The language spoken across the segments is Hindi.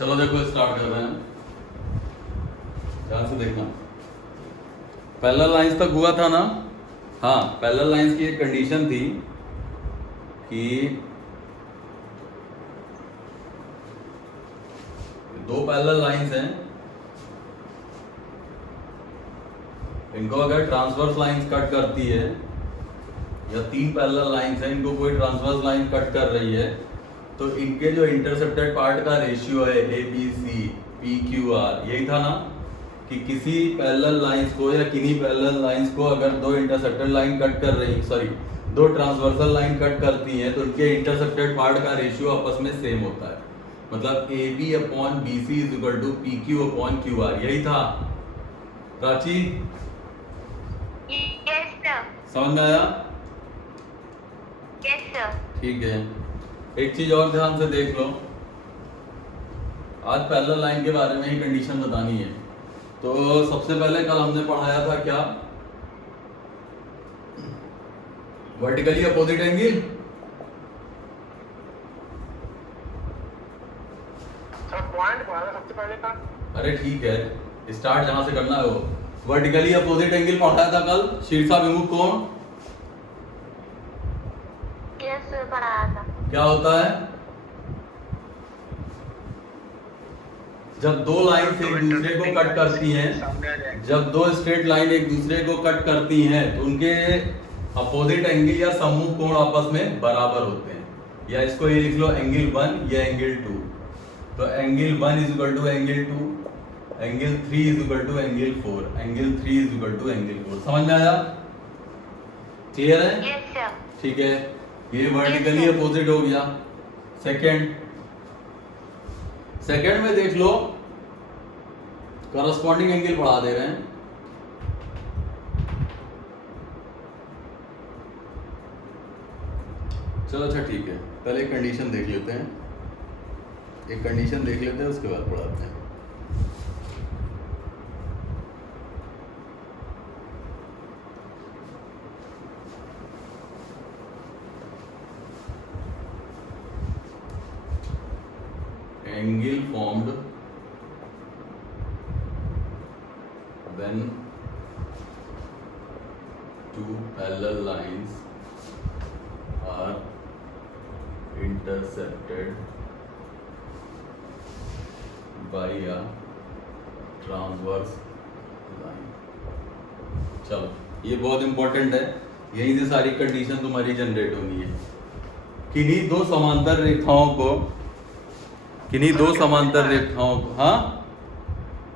चलो देखो स्टार्ट कर रहे हैं। ध्यान से देखना। पैरेलल लाइंस तक हुआ था ना। हाँ, पैरेलल लाइंस की एक कंडीशन थी कि दो पैरेलल लाइंस हैं, इनको अगर ट्रांसवर्स लाइंस कट करती है, या तीन पैरेलल लाइंस हैं, इनको कोई ट्रांसवर्स लाइन कट कर रही है, तो इनके जो इंटरसेप्टेड पार्ट का रेशियो है A B C P Q R, यही था ना कि किसी पैरेलल लाइंस को या किन्हीं पैरेलल लाइंस को अगर दो इंटरसेप्टेड लाइन कट कर रही, दो ट्रांसवर्सल लाइन कट करती हैं, तो इनके इंटरसेप्टेड पार्ट का रेशियो आपस में सेम होता है। मतलब A B upon B C is equal to P Q upon Q R, यही था प्राची। Yes sir. समझ में आया? Yes sir. ठीक है, एक चीज और ध्यान से देख लो। आज पैरेलल लाइन के बारे में ही कंडीशन बतानी है। तो सबसे पहले कल हमने पढ़ाया था क्या? Vertically opposite angle. पॉइंट पढ़ा सबसे पहले का। अरे ठीक है, स्टार्ट जहां से करना है वो। वर्टिकली अपोजिट एंगल पढ़ाया था कल। शीर्षाभिमुख कोण यस सर पढ़ाया था। क्या होता है? जब दो लाइन एक दूसरे को कट करती हैं, जब दो स्ट्रेट लाइन एक दूसरे को कट करती हैं, तो उनके अपोजिट एंगल या सम्मुख कोण आपस में बराबर होते हैं। या इसको ये लिख लो एंगल 1 या एंगल 2। तो angle 1 is equal to angle 2, angle 3 is equal to angle 4, angle 3 is equal to angle 4। समझ में आया? क्लियर है? Yes sir. ठीक है, ये वर्टिकली अपोजिट हो गया। सेकंड में देख लो, करस्पॉन्डिंग एंगल पढ़ा दे रहे हैं। चलो अच्छा ठीक है, पहले एक कंडीशन देख लेते हैं। एक कंडीशन देख लेते हैं, उसके बाद पढ़ाते हैं। Angle formed when two parallel lines are intersected by a transverse line। चलो, ये बहुत इंपॉर्टेंट है, यहीं से सारी कंडीशन तुम्हारी जनरेट होनी है। किन्हीं दो समांतर रेखाओं को हाँ,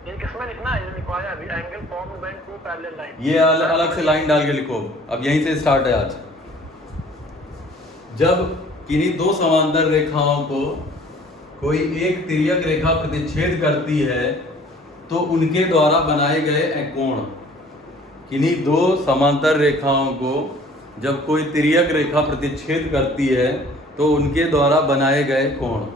ये किसमें लिखना है? ये लिखवाया अभी angle formed when two parallel line. ये अलग से लाइन डाल के लिखो। अब यहीं से स्टार्ट है आज। जब किन्हीं दो समांतर रेखाओं को कोई एक तिर्यक रेखा प्रतिच्छेद करती है, तो उनके द्वारा बनाए गए कोण। किन्हीं दो समांतर रेखाओं को जब कोई तिर्यक रेखा प्रतिच्छेद करती है, तो उनके द्वारा बनाए गए कोण।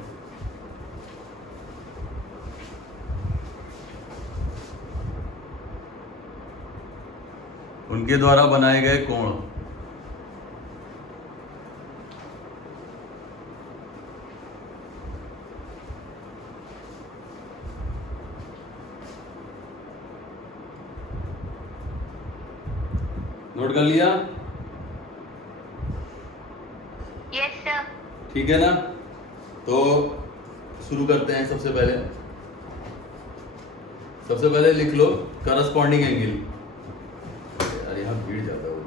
उनके द्वारा बनाए गए कोण। नोट कर लिया? Yes sir. ठीक है ना? तो शुरू करते हैं। सबसे पहले लिख लो करस्पॉन्डिंग एंगल। अरे यहाँ भीड़ ज्यादा हो गई।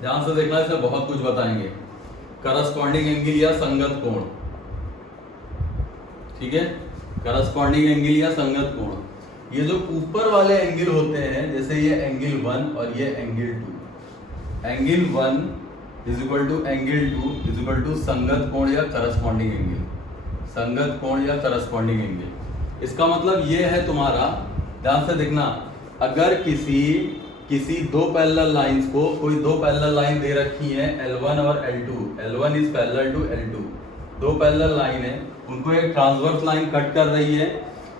ध्यान से देखना, इसमें बहुत कुछ बताएंगे। करस्पॉन्डिंग एंगल या संगत कोण। ठीक है, करस्पॉन्डिंग एंगल या संगत कोण। ये जो ऊपर वाले एंगल होते हैं, जैसे ये एंगल 1 और ये angle 2, angle 1 is equal to angle 2 is equal to संगत कोण या करस्पॉन्डिंग एंगल। संगत कोण या करस्पॉन्डिंग एंगल, इसका मतलब ये है तुम्हारा, ध्यान से देखना, अगर किसी दो पैरेलल लाइंस को कोई दो पैरेलल लाइन दे रखी है L1 और L2, L1 is parallel to L2, दो पैरेलल लाइन है, उनको एक ट्रांसवर्स लाइन कट कर रही है,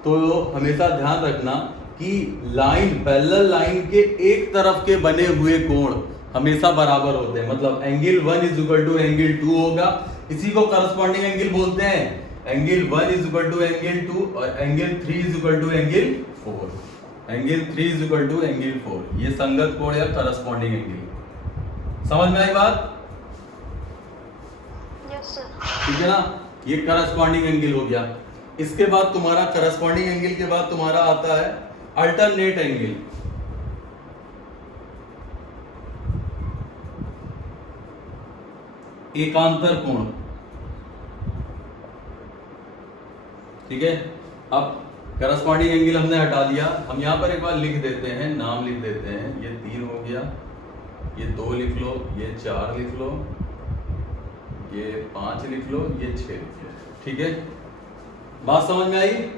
तो हमेशा ध्यान रखना कि लाइन पैरेलल लाइन के एक तरफ के बने हुए कोण हमेशा बराबर होते हैं, मतलब angle 1 is equal to angle 2 होगा, इसी को करस्पॉन्डिंग एंगल बोलते हैं। Angle 1 is equal to angle 2 और angle 3 is equal to angle 4, angle 3 is equal to angle 4, ये संगत कोण या करस्पॉन्डिंग एंगल। समझ में आई बात? Yes sir. ठीक है ना, ये करस्पॉन्डिंग एंगल हो गया। इसके बाद तुम्हारा करस्पॉन्डिंग एंगल के बाद तुम्हारा आता है अल्टरनेट एंगल। एकांतर कोण। ठीक है, अब करस्पॉन्डिंग एंगल हमने हटा दिया, हम यहां पर एक बार लिख देते हैं, नाम लिख देते हैं। ये 3 हो गया, ये 2 लिख लो, ये 4 लिख लो, ये 5 लिख लो, ये 6 लिख लो। ठीक है, बात समझ में आई?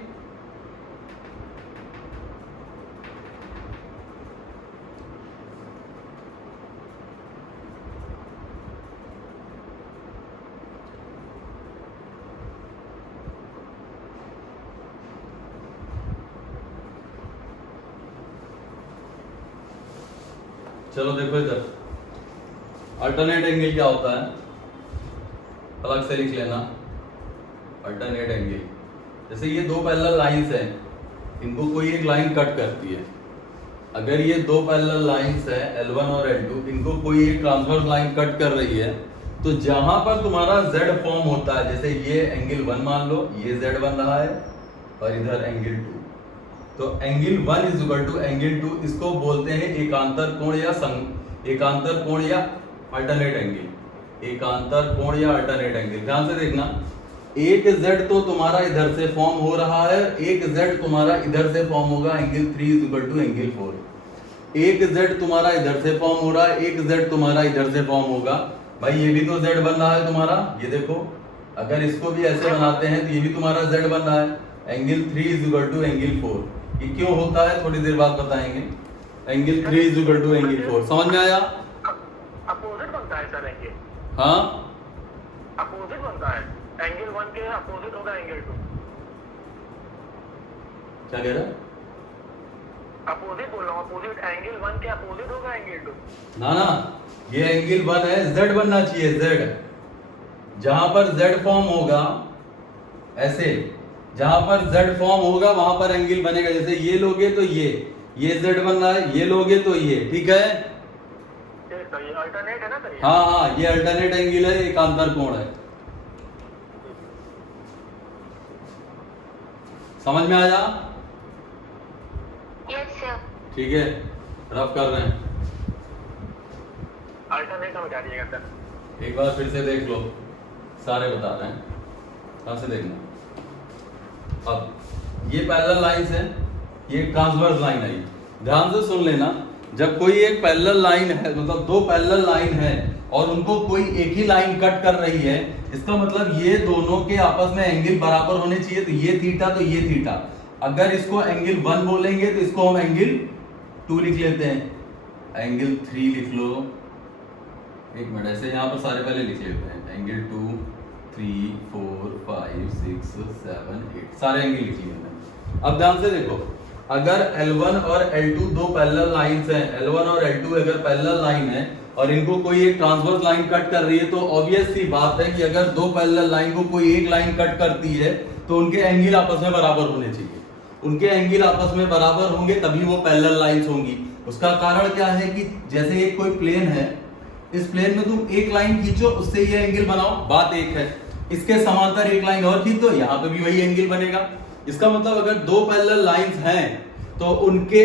चलो देखो इधर, अल्टरनेट एंगल क्या होता है, अलग से लिख लेना। अल्टरनेट एंगल, जैसे ये दो पैरेलल लाइंस हैं, इनको कोई एक लाइन कट करती है। अगर ये दो पैरेलल लाइंस है L1 और L2, इनको कोई एक ट्रांसवर्स लाइन कट कर रही है, तो जहां पर तुम्हारा Z फॉर्म होता है, जैसे ये एंगल 1 मान लो, ये Z बन रहा है और इधर एंगल 2, तो angle 1 is equal to angle 2, इसको बोलते हैं एकांतर कोण या एकांतर कोण या अल्टरनेट एंगल। एकांतर कोण या अल्टरनेट एंगल, ध्यान से देखना, एक Z तो तुम्हारा इधर से फॉर्म हो रहा है, एक Z तुम्हारा इधर से फॉर्म होगा, angle 3 is equal to angle 4। एक Z तुम्हारा इधर से फॉर्म हो रहा है, एक Z तुम्हारा इधर से फॉर्म होगा। भाई ये भी तो Z बन रहा है तुम्हारा, ये देखो, अगर इसको भी ऐसे बनाते हैं तो ये भी तुम्हारा Z बन रहा है, angle 3 is equal to angle 4। ये क्यों होता है थोड़ी देर बाद बताएंगे। Angle 3 is equal to angle 4, समझ में आया? अपोजिट बनता है सर एंगल, हाँ, अपोजिट बनता है, एंगल 1 के अपोजिट होगा एंगल 2। क्या कह रहा है? अपोजिट बोल रहा हूँ, अपोजिट, एंगल 1 के अपोजिट होगा एंगल 2। ना ना, ये एंगल 1 है, Z बनना चाहिए, Z। जहां पर Z फॉर्म होगा, ऐसे जहां पर Z फॉर्म होगा वहां पर एंगल बनेगा। जैसे ये लोगे तो ये Z बन रहा है, ये लोगे तो ये, ठीक है? तो ये अल्टरनेट है ना सर? हाँ हाँ, ये अल्टरनेट एंगल है, एकांतर कोण है। समझ में आया? Yes sir. ठीक है, रफ कर रहे हैं, अल्टरनेट में बता दीजिएगा सर। एक बार फिर से देख लो, सारे बता रहे हैं, कहां से देखना। अब ये पैरेलल लाइंस हैं, ये ट्रांसवर्स लाइन आई, ध्यान से सुन लेना। जब कोई एक पैरेलल लाइन है, मतलब दो पैरेलल लाइन है और उनको कोई एक ही लाइन कट कर रही है, इसका मतलब ये दोनों के आपस में एंगल बराबर होने चाहिए। तो ये थीटा तो ये थीटा, अगर इसको एंगल 1 बोलेंगे तो इसको हम एंगल 2 लिख लेते हैं, एंगल 3 लिख लो। एक मिनट, ऐसे यहाँ पर सारे पहले लिख लेते हैं, एंगल 2, 3, 4, 5, 6, 7, 8, सारे एंगल लिख लेते हैं। अब ध्यान से देखो, अगर L1 और L2 दो पैरेलल लाइंस हैं, L1 और L2 अगर पैरेलल लाइन है और इनको कोई एक ट्रांसवर्स लाइन कट कर रही है, तो ऑब्वियस सी बात है कि अगर दो पैरेलल लाइन को कोई एक लाइन कट करती है तो उनके एंगल आपस में बराबर होने चाहिए। उनके एंगल आपस में बराबर होंगे तभी वो पैरेलल लाइंस होंगी। उसका कारण क्या है कि जैसे एक कोई प्लेन है, इस प्लेन में तुम एक लाइन खींचो, उससे ये एंगल बनाओ, बात एक है। इसके समांतर एक लाइन और खींच दो, यहाँ पे भी वही एंगल बनेगा। इसका मतलब अगर दो पैरेलल लाइंस हैं तो उनके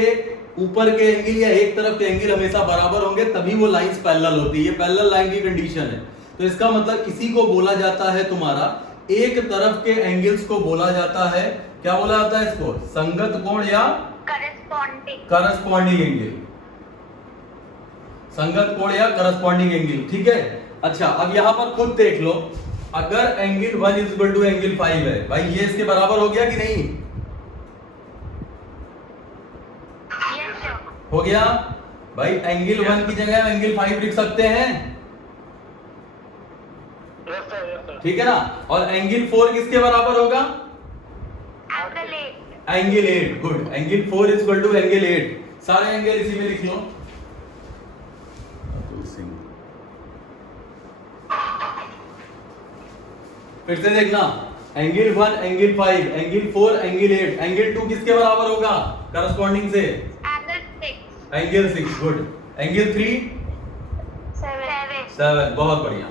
ऊपर के एंगल या एक तरफ के एंगल हमेशा बराबर होंगे, तभी वो लाइंस पैरेलल होती है। ये पैरेलल लाइन की कंडीशन है। तो इसका मतलब इसी को बोला जाता है, तुम्हारा एक तरफ के एंगल्स को बोला जाता है, क्या बोला जाता है इसको? संगत कोण या करस्पॉन्डिंग एंगल। संगत कोण या करस्पॉन्डिंग एंगल, ठीक है। अच्छा, अब यहां पर खुद देख लो, अगर angle 1 is equal to angle 5 है, भाई ये इसके बराबर हो गया कि नहीं? हो गया भाई। एंगल 1 की जगह एंगल 5 लिख सकते हैं, ठीक है ना। और एंगल 4 किसके बराबर होगा? Angle 8 good angle 4 is equal to angle 8 सारे एंगल इसी में लिख लो फिर से देखना angle 1 angle 5 angle 4 angle 8 angle 2 किसके बराबर होगा करस्पॉन्डिंग से एंगल 6 गुड एंगल 3 7 बहुत बढ़िया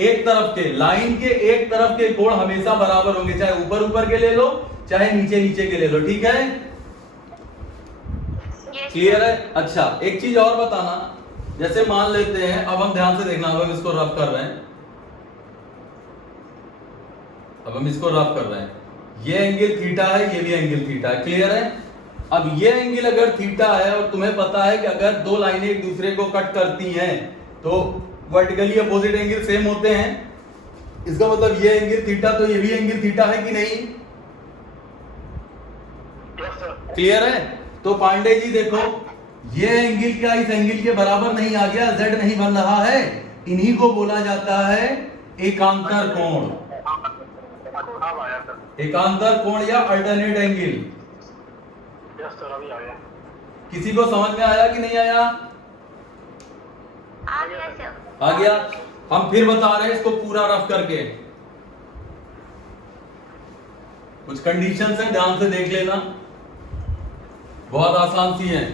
एक तरफ के लाइन के एक तरफ के कोण हमेशा बराबर होंगे चाहे ऊपर ऊपर के ले लो चाहे नीचे नीचे के ले लो ठीक है क्लियर है अच्छा एक चीज और बताना जैसे मान लेते हैं अब हम ध्यान से देखना अब हम इसको रफ कर रहे हैं ये एंगल थीटा है ये भी एंगल थीटा है क्लियर है अब ये एंगल अगर थीटा है और तुम्हें पता है कि अगर दो लाइनें एक दूसरे को कट करती हैं तो वर्टिकली अपोजिट एंगल सेम होते हैं इसका मतलब ये एंगल थीटा तो ये भी एंगल थीटा है कि नहीं क्लियर है तो पांडे जी देखो ये एंगल क्या इस एंगल के बराबर नहीं आ गया z नहीं बन रहा है इन्हीं को बोला जाता है एकांतर कोण एकांतर कोण या अल्टरनेट एंगल किसी को समझ में आया कि नहीं आया आ गया हम फिर बता रहे हैं इसको पूरा रफ करके कुछ कंडीशन है ध्यान से देख लेना बहुत आसान सी है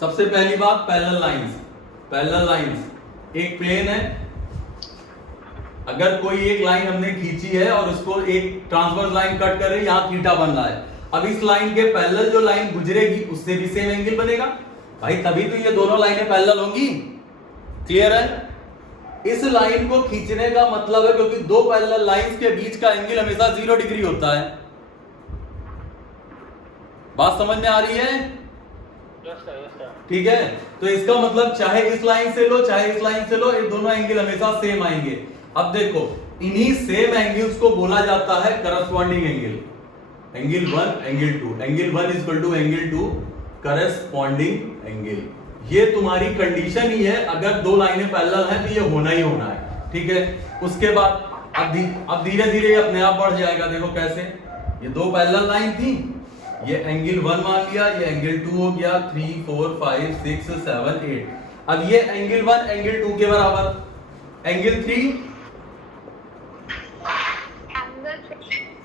सबसे पहली बात पैरेलल लाइंस एक प्लेन है अगर कोई एक लाइन हमने खींची है और उसको एक ट्रांसवर्स लाइन कट कर रही है यहां थीटा बन रहा है अब इस लाइन के पैरेलल जो लाइन गुजरेगी उससे भी सेम एंगल बनेगा भाई तभी तो ये दोनों लाइनें पैरेलल होंगी क्लियर है इस लाइन को खींचने का मतलब है क्योंकि दो पैरेलल लाइंस के बीच का एंगल हमेशा 0 डिग्री होता है बात समझ में आ रही है ठीक है तो इसका मतलब चाहे इस लाइन से लो चाहे इस लाइन से लो ये दोनों एंगल हमेशा सेम आएंगे अब देखो इन्हीं सेम एंगल्स को बोला जाता है corresponding angle 1 angle 2 angle 1 equal to angle 2 corresponding angle ये तुम्हारी कंडीशन ही है अगर दो लाइनें पैरेलल हैं तो ये होना ही होना है ठीक है उसके बाद अब धीरे धीरे अपने आप बढ़ जाएगा देखो कैसे ये दो पैरेलल लाइन थी ये एंगल 1 मान लिया ये एंगल 2 हो गया 3 4 5 6 7 8 अब ये एंगल 1 एंगल 2 के बराबर एंगल 3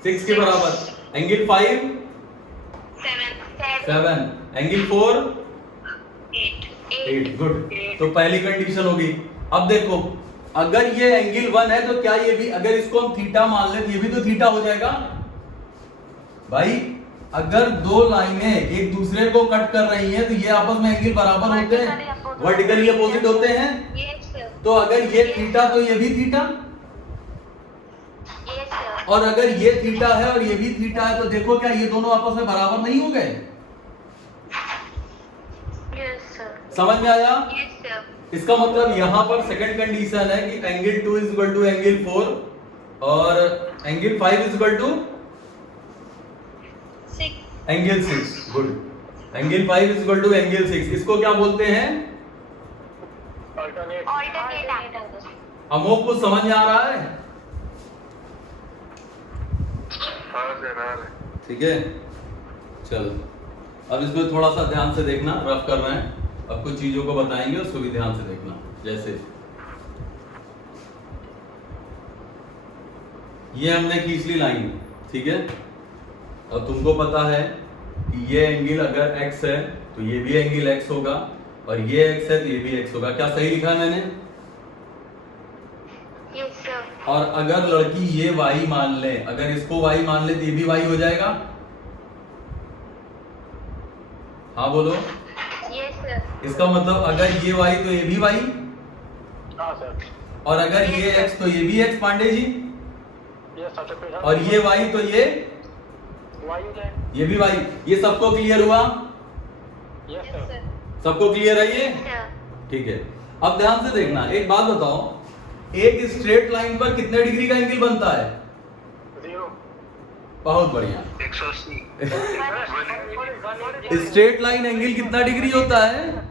6 के बराबर एंगल 5 7 एंगल 4 8 गुड तो पहली कंडीशन होगी अब देखो अगर ये एंगल 1 है तो क्या ये भी अगर इसको हम थीटा मान ले तो ये भी तो थीटा हो जाएगा भाई अगर दो लाइनें एक दूसरे को कट कर रही हैं तो ये आपस में एंगल बराबर होते हैं वर्टिकली अपोजिट होते हैं तो अगर ये थीटा तो ये भी थीटा और अगर ये थीटा है और ये भी थीटा है तो देखो क्या ये दोनों आपस में बराबर नहीं हो गए समझ में आया इसका मतलब यहां पर सेकंड कंडीशन है कि angle 2 is equal to angle 4 और angle 5 is equal to angle 6 good angle 5 is equal to angle 6 इसको क्या बोलते हैं अमोक कुछ समझ में आ रहा है ठीक है चलो अब इसमें थोड़ा सा ध्यान से देखना रफ कर रहे हैं अब कुछ चीजों को बताएंगे उसको भी ध्यान से देखना जैसे ये हमने खींच ली लाइन ठीक है और तुमको पता है कि ये एंगल अगर x है तो ये भी एंगल x होगा और ये x है तो ये भी x होगा क्या सही लिखा है मैंने yes, sir. और अगर लड़की ये y मान ले अगर इसको y मान ले तो ये भी y हो जाएगा हाँ बोलो yes, sir. इसका मतलब अगर ये y तो ये भी y हाँ सर और अगर ये x तो ये भी x Pandey ji yes sir और ये y तो ये भी y ये सबको क्लियर हुआ यस सर सबको क्लियर है ये Sir. ठीक है अब ध्यान से देखना एक बात बताओ एक स्ट्रेट लाइन पर कितने डिग्री का एंगल बनता है 0 बहुत बढ़िया 180 स्ट्रेट लाइन एंगल कितना डिग्री होता है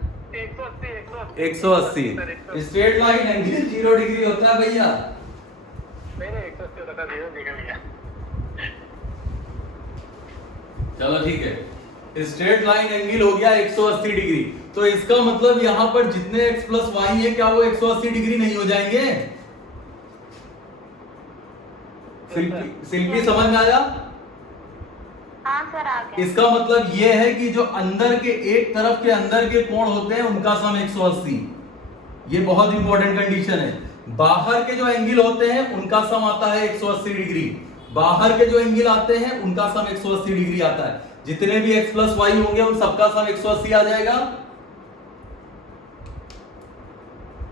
180 स्ट्रेट लाइन एंगल 0 डिग्री होता है भैया नहीं 180 होता था 0 निकल गया चलो ठीक है, स्ट्रेट लाइन एंगल हो गया 180 डिग्री। तो इसका मतलब यहां पर जितने x प्लस वाई है क्या वो 180 डिग्री नहीं हो जाएंगे? शिल्पी समझ में आया? हाँ सर आ गया। इसका मतलब ये है कि जो अंदर के एक तरफ के अंदर के कोण होते हैं उनका सम 180। ये बहुत इंपॉर्टेंट कंडीशन है। बाहर के जो एंगल होते हैं उनका सम आता है 180 डिग्री। बाहर के जो एंगल आते हैं उनका सम 180 डिग्री आता है। जितने भी x प्लस वाई होंगे उन सबका सम 180 आ जाएगा।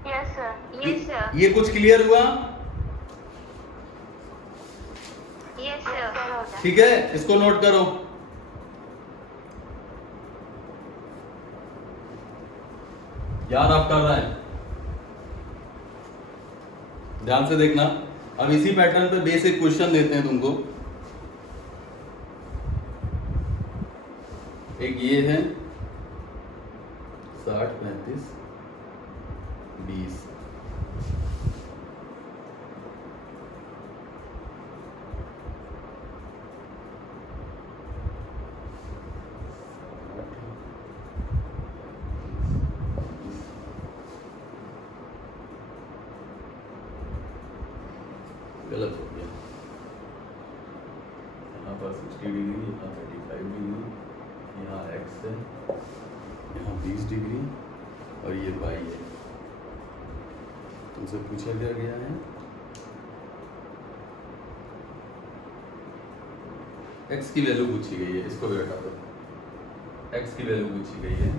यस सर, यस सर, ये कुछ क्लियर हुआ? Yes sir. ठीक है, इसको नोट करो। याद आप कर रहे हैं, ध्यान से देखना। अब इसी पैटर्न पे बेसिक क्वेश्चन देते हैं तुमको। एक ये है 60 35 20। गलत हो गया, यहाँ पर 60 डिग्री, यहाँ 35 डिग्री, यहाँ x है, यहाँ 20 डिग्री और ये y है। तुमसे पूछा क्या गया है? x की वैल्यू पूछी गई है, इसको भी हटा दो। x की वैल्यू पूछी गई है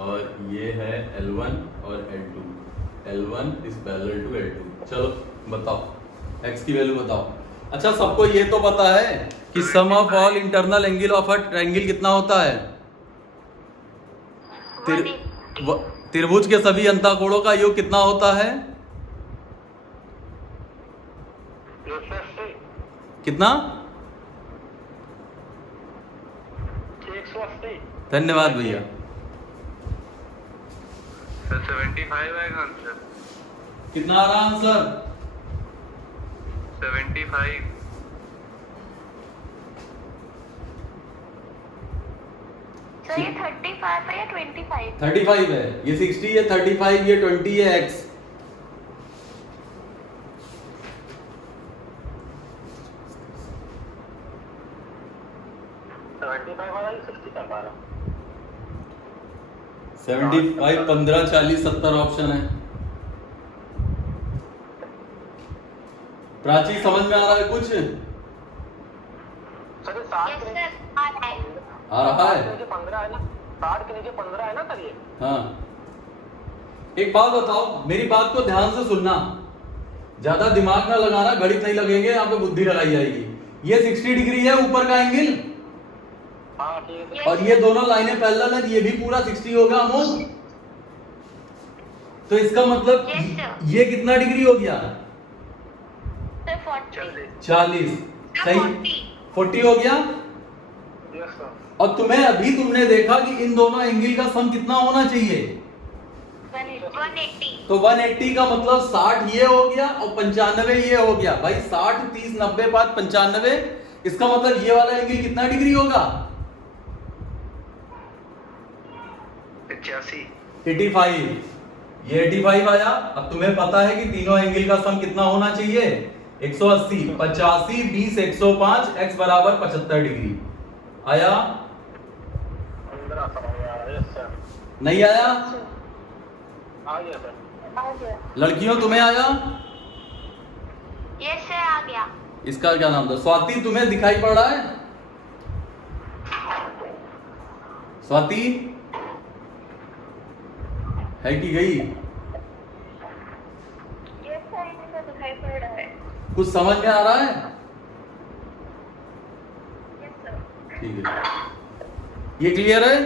और ये है L1 और L2। L1 is parallel to L2। चलो बताओ x की वैल्यू बताओ। अच्छा, सबको ये तो पता है कि sum of all internal angle of a triangle कितना होता है? त्रिभुज के सभी अंतःकोणों का योग कितना होता है? कितना? 180। धन्यवाद भैया। सर 75 आएगा आंसर। कितना आ रहा आंसर? 75। सर ये 35 है या 25? 35 है, ये 60 है, 35 ये 20 है x। वाला 60 कर पा रहा हूँ। 75 15 40 70 ऑप्शन है। प्राची समझ में आ रहा है कुछ? सर ये 60 यस के सर आ रहा है। आ रहा है? नीचे 15 है ना, 60 के नीचे 15 है ना सर ये। हाँ, एक बात बताओ, मेरी बात को ध्यान से सुनना, ज्यादा दिमाग ना लगाना, गणित नहीं लगेंगे, यहाँ पे बुद्धि लगाई जाएगी। ये 60 डिग्री है ऊपर का एंगल, हाँ ठीक है। और ये दोनों लाइनें पैरेलल है, ये भी पूरा 60 होगा अमोल। तो इसका मतलब Yes, sir. ये कितना डिग्री हो गया? सर 40। 40। सही, 40 हो गया। Yes sir. और तुमने देखा कि इन दोनों एंगल का सम कितना होना चाहिए? 180। तो 180 का मतलब 60 ये हो गया और 95 ये हो गया। भाई 60 30 90 5 95, इसका मतलब ये वाला एंगल कितना डिग्री होगा? 85। 85। ये 85 आया। अब तुम्हें पता है कि तीनों एंगल का सम कितना होना चाहिए? 180। 85 20 105, x बराबर 75 डिग्री। आया? 15 समझ में आ रहा है। Yes sir. नहीं आया? आ गया सर। आ गया। लड़कियों तुम्हें आया? यस सर आ गया। इसका क्या नाम था? स्वाति, तुम्हें दिखाई पड़ रहा है? स्वाति है कि गई? यस सर इनको दिखाई पड़ रहा है। कुछ समझ में आ रहा है? Yes sir. ठीक है, ये क्लियर है?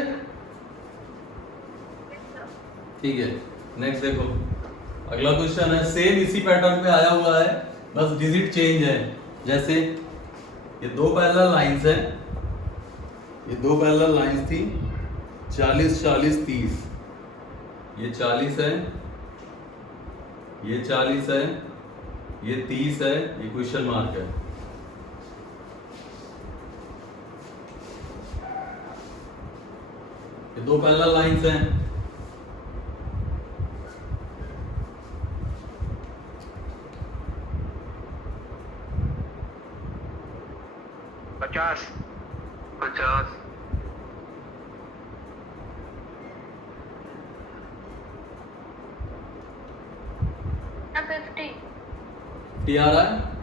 Yes sir. ठीक है, नेक्स्ट देखो। अगला क्वेश्चन है, सेम इसी पैटर्न पे आया हुआ है, बस डिजिट चेंज है। जैसे ये दो पैरेलल लाइंस हैं, ये दो पैरेलल लाइंस थी 40 40 30। ये 40 है, ये 40 है, ये 30 है, ये क्वेश्चन मार्क है। ये दो पैरेलल लाइंस हैं। पचास 50. टी आ रहा है।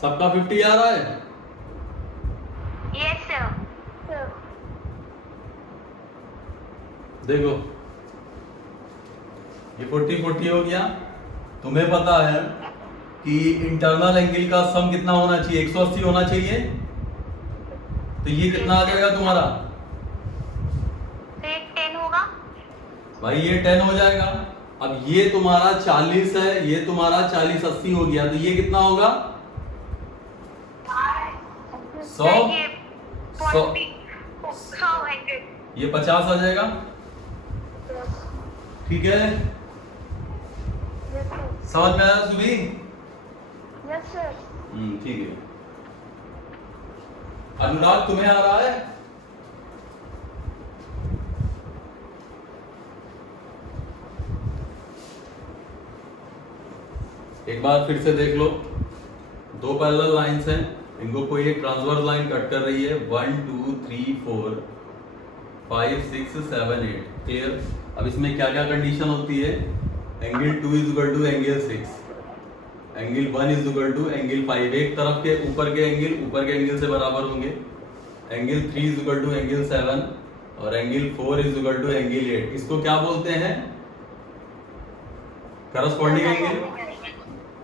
सबका 50 आ रहा है। Yes, sir. देखो ये 40 हो गया। तुम्हें पता है कि इंटरनल एंगल का सम कितना होना चाहिए, 180 होना चाहिए। तो ये कितना आ जाएगा तुम्हारा? तो एक 10 होगा। भाई ये 10 हो जाएगा। अब ये तुम्हारा 40 है, ये तुम्हारा 40 80 हो गया। तो ये कितना होगा? 100 ये 100 100 ये 50 आ जाएगा। ठीक है, समझ में आया सुबी? Yes, sir. ठीक है। अनुराग तुम्हें आ रहा है? एक बार फिर से देख लो। दो पैरेलल लाइंस हैं, इनको कोई एक ट्रांसवर्स लाइन कट कर रही है। 1 2 3 4 5 6 7 8। क्लियर? अब इसमें क्या क्या कंडीशन होती है? Angle 2 is equal to angle 6, angle 1 is equal to angle 5। एक तरफ के ऊपर के एंगल से बराबर होंगे। Angle 3 is equal to angle 7 और angle 4 is equal to angle 8। इसको क्या बोलते हैं? Corresponding angle.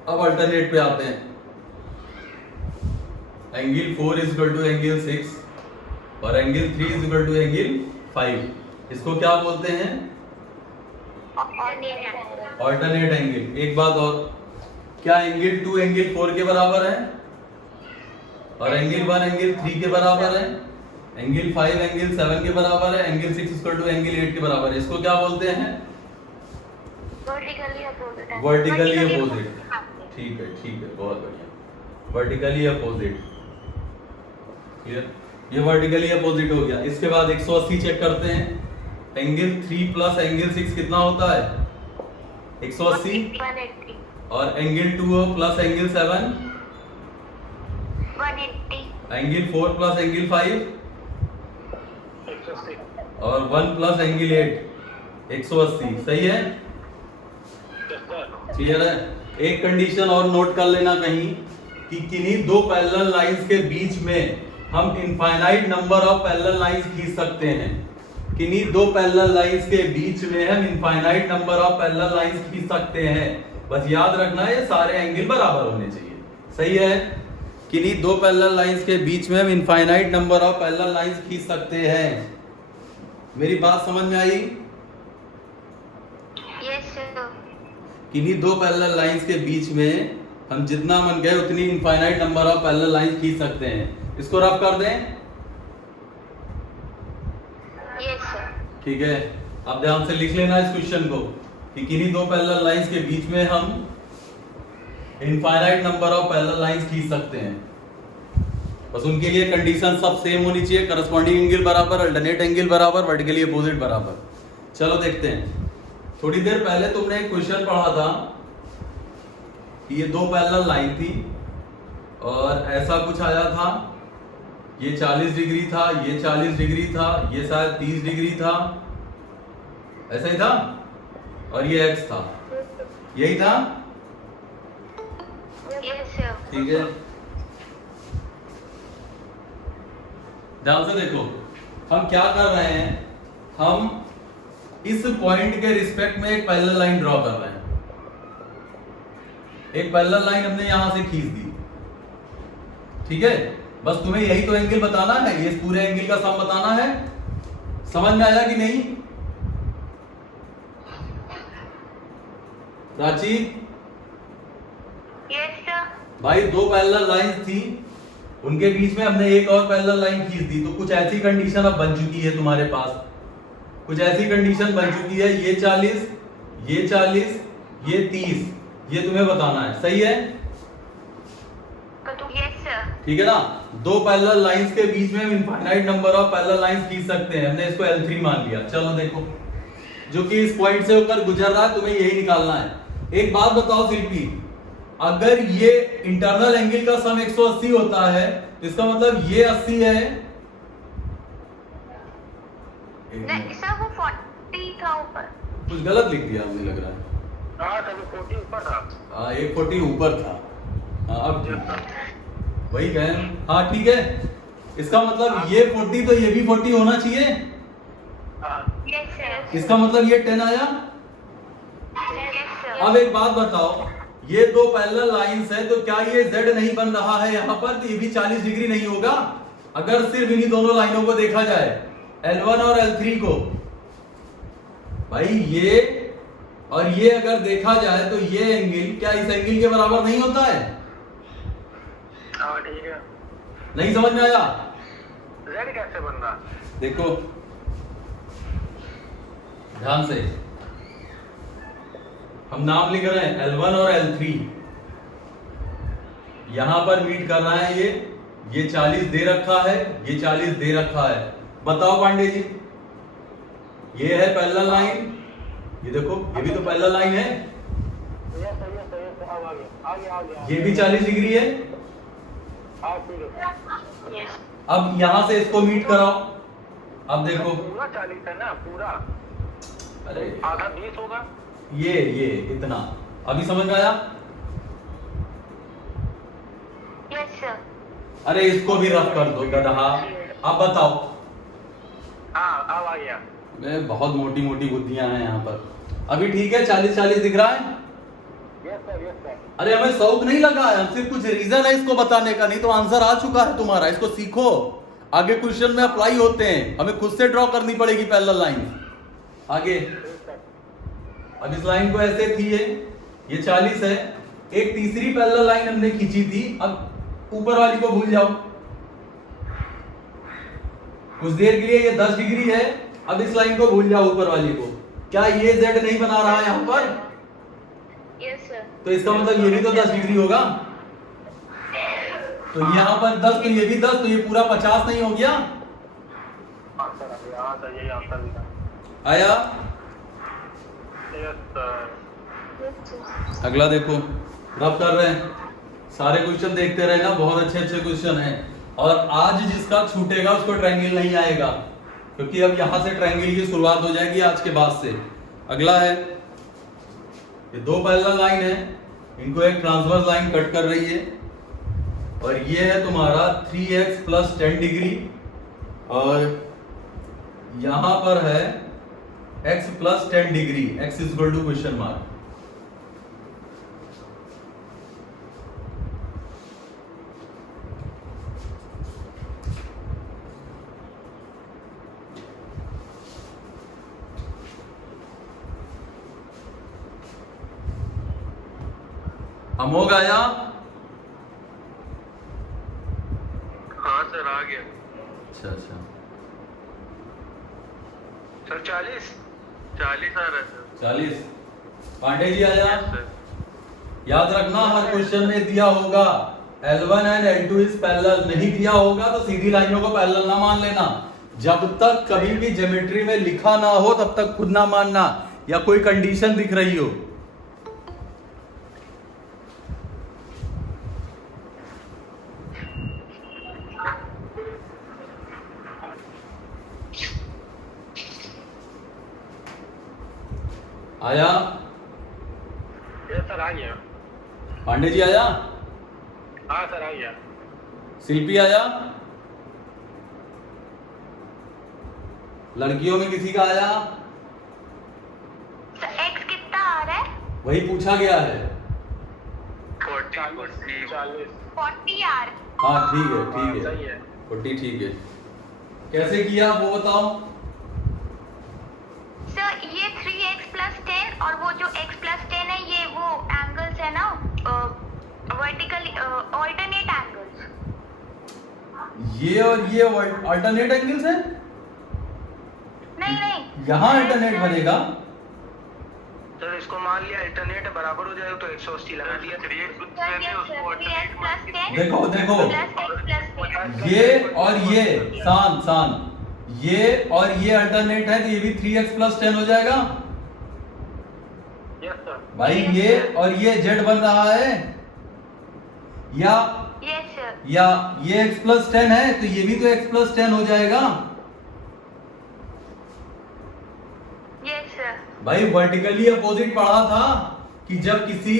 अब अल्टरनेट पे आते हैं। Angle 4 is equal to angle 6 और angle 3 is equal to angle 5। इसको क्या बोलते हैं? Alternate angle. एक बात और, क्या एंगल 2 एंगल 4 के बराबर है और एंगल 1 एंगल 3 के बराबर है? एंगल 5 एंगल 7 के बराबर है, एंगल 6 इक्वल टू एंगल 8 के बराबर है। इसको क्या बोलते हैं? Vertically opposite. Vertically opposite. ठीक है, बहुत बढ़िया। Vertically opposite. क्लियर? ये वर्टिकली अपोजिट हो गया। इसके बाद 180 चेक करते हैं। एंगल 3 प्लस एंगल 6 कितना होता है? 180। 180। और angle 2 plus angle 7? 180। Angle 4 plus angle 5? 180। और 1 प्लस एंगल 8? 180। सही है? क्लियर है? एक कंडीशन और नोट कर लेना कहीं कि किन्हीं दो पैरेलल लाइंस के बीच में हम infinite number of parallel lines खींच सकते हैं। किन्हीं दो पैरेलल लाइंस के बीच में हम infinite number of parallel lines खींच सकते हैं। बस याद रखना है सारे एंगल बराबर होने चाहिए। सही है? किन्हीं दो पैरेलल लाइंस के बीच में हम infinite number of parallel lines खींच सकते हैं। मेरी बात समझ में आई? Yes, sir. किन्हीं दो पैरेलल लाइंस के बीच में हम जितना मन गए उतनी infinite number of parallel lines खींच सकते हैं। इसको रफ कर दें। Yes, sir. ठीक है, अब ध्यान से लिख लेना इस क्वेश्चन को कि किन्हीं दो पैरेलल लाइंस के बीच में हम infinite number of parallel lines खींच सकते हैं। बस उनके लिए कंडीशन सब सेम होनी चाहिए। करस्पॉन्डिंग एंगल बराबर, अल्टरनेट एंगल बराबर, वर्टिकली अपोजिट बराबर। चलो देखते हैं। थोड़ी देर पहले तुमने एक क्वेश्चन पढ़ा था कि ये दो पैरेलल लाइन थी और ऐसा कुछ आया था। ये 40 डिग्री था, ये 40 डिग्री था, ये शायद 30 डिग्री था, ऐसा ही था, और ये x था। यही था? Yes, sir. ठीक है, ध्यान से देखो। हम क्या कर रहे हैं? हम इस पॉइंट के रिस्पेक्ट में एक पैरेलल लाइन ड्रॉ कर रहे हैं। एक पैरेलल लाइन हमने यहां से खींच दी। ठीक है, बस तुम्हें यही तो एंगल बताना है, ये पूरे एंगल का सम बताना है। समझ में आया कि नहीं? Prachi yes sir. भाई दो पैरेलल लाइंस थी, उनके बीच में हमने एक और पैरेलल लाइन खींच दी, तो कुछ ऐसी कंडीशन अब बन चुकी है तुम्हारे पास, कुछ ऐसी कंडीशन बन चुकी है, ये 40, ये 40, ये 30, ये तुम्हें बताना है, सही है? Yes sir. ठीक है ना? दो पैरेलल लाइंस के बीच में हम infinite number of parallel lines खींच सकते हैं, हमने इसको L3 मान लिया। चलो देखो, जो कि इस पॉइंट से होकर गुजर रहा है, तुम्हें यही निकालना है। एक बात बताओ शिल्पी, अगर ये इंटरनल एंगल का सम 180 होता है तो इसका मतलब ये 80 है। नहीं सर, वो 40 था ऊपर। कुछ गलत लिख दिया मुझे लग रहा है। हाँ सर, 40 ऊपर था। हाँ, 140 ऊपर था। हाँ, अब ठीक है, वही कहें। हाँ ठीक है, इसका मतलब ये 40 तो ये भी 40 होना चाहिए। Yes sir. इसका मतलब ये 10 आया। Yes sir. अब एक बात बताओ, ये दो पैरेलल लाइंस है, तो क्या ये Z नहीं बन रहा है यहाँ पर? तो ये भी 40 डिग्री नहीं होगा अगर सिर्फ इन्हीं दोनों लाइनों को देखा जाए, L1 और L3 को। भाई ये और ये अगर देखा जाए तो ये एंगल क्या इस एंगल के बराबर नहीं होता है? हाँ ठीक है। नहीं समझ में आया? Z कैसे बन रहा? देखो ध्यान से, हम नाम लिख रहे हैं L1 और L3, यहां पर मीट कर रहा है ये 40 दे रखा है, ये 40 दे रखा है। बताओ पांडे जी, ये है पैरेलल लाइन, ये देखो ये भी तो पैरेलल लाइन है, yes sir, yes sir, yes sir, अब आ गया। ये भी 40 डिग्री है। हाँ ठीक है। यस। अब यहां से इसको मीट कराओ, अब देखो, पूरा 40 है ना, पूरा। अरे आधा 20 होगा। ये इतना, अभी समझ में आया? Yes sir. अरे इसको भी रफ कर दो गधा। अब बताओ, हाँ अब आ गया। मैं बहुत मोटी मोटी बुद्धियां हैं यहाँ पर। अभी ठीक है, 40-40 दिख रहा है। Yes sir, yes sir. अरे हमें शौक नहीं लगा है, सिर्फ कुछ रीजन है इसको बताने का, नहीं तो आंसर आ चुका है तुम्हारा। इसको सीखो, आगे क्वेश्चन में अप्लाई होते हैं, हमें खुद से ड्रॉ करनी पड़ेगी पैरेलल लाइन। आगे अब इस लाइन को ऐसे थी ये 40 है, एक तीसरी पैरेलल लाइन हमने खींची थी, अब ऊपर वाली को भूल जाओ। कुछ देर के लिए ये 10 डिग्री है, अब इस लाइन को भूल जाओ, ऊपर वाली को। क्या ये Z नहीं बना रहा है यहाँ पर? Yes sir. तो इसका मतलब ये भी तो 10 डिग्री होगा। तो यहाँ पर 10, तो ये भी 10, तो ये पूरा 50 नहीं हो गया? आंसर आ गया। हाँ सर, यही आंसर भी था। आया? Yes sir. अगला देखो, रब कर रहे हैं, सारे क्वेश्चन देखते रहना, बहुत अच्छे अच्छे क्वेश्चन हैं। और आज जिसका छूटेगा उसको ट्रायंगल नहीं आएगा, क्योंकि अब यहां से ट्रायंगल की शुरुआत हो जाएगी आज के बाद से। अगला है, ये दो पैरेलल लाइन है, इनको एक ट्रांसवर्स लाइन कट कर रही है, और ये है तुम्हारा 3x + 10 डिग्री, और यहां पर है x + 10 degree, x = question mark. Amogh आया? हाँ सर आ गया। अच्छा अच्छा, सर 40 आ रहा है सर। 40। पांडे जी आया? सर याद रखना, हर क्वेश्चन में दिया होगा L1 and L2 is parallel, नहीं दिया होगा तो सीधी लाइनों को पैरेलल ना मान लेना। जब तक कभी भी ज्योमेट्री में लिखा ना हो तब तक खुद ना मानना, या कोई कंडीशन दिख रही हो। आया? यस सर आ गया। पांडे जी आया? हाँ सर आ गया। शिल्पी आया? लड़कियों में किसी का आया? तो x कितना आ रहा है? वही पूछा गया है। 40 40 आ रहा है। हाँ ठीक है, ठीक सही है, है। 40 ठीक है। कैसे किया वो बताओ? सर ये 3x + 10 और वो जो x + 10 है ये alternate angles. ये और ये अल्टरनेट एंगल्स हैं। नहीं यहाँ अल्टरनेट बनेगा। सर इसको मान लिया अल्टरनेट बराबर हो जाएगा तो 180 लगा दिया। Sir yes sir 3x plus 10 देखो देखो plus x plus 10. ये और ये सान ये और ये अल्टरनेट है तो ये भी 3x plus 10 हो जाएगा। Yes sir. भाई ये और ये z बन रहा है या Yes sir. ये x plus 10 है तो ये भी तो x plus 10 हो जाएगा। Yes sir. भाई वर्टिकली अपोजिट पढ़ा था कि जब किसी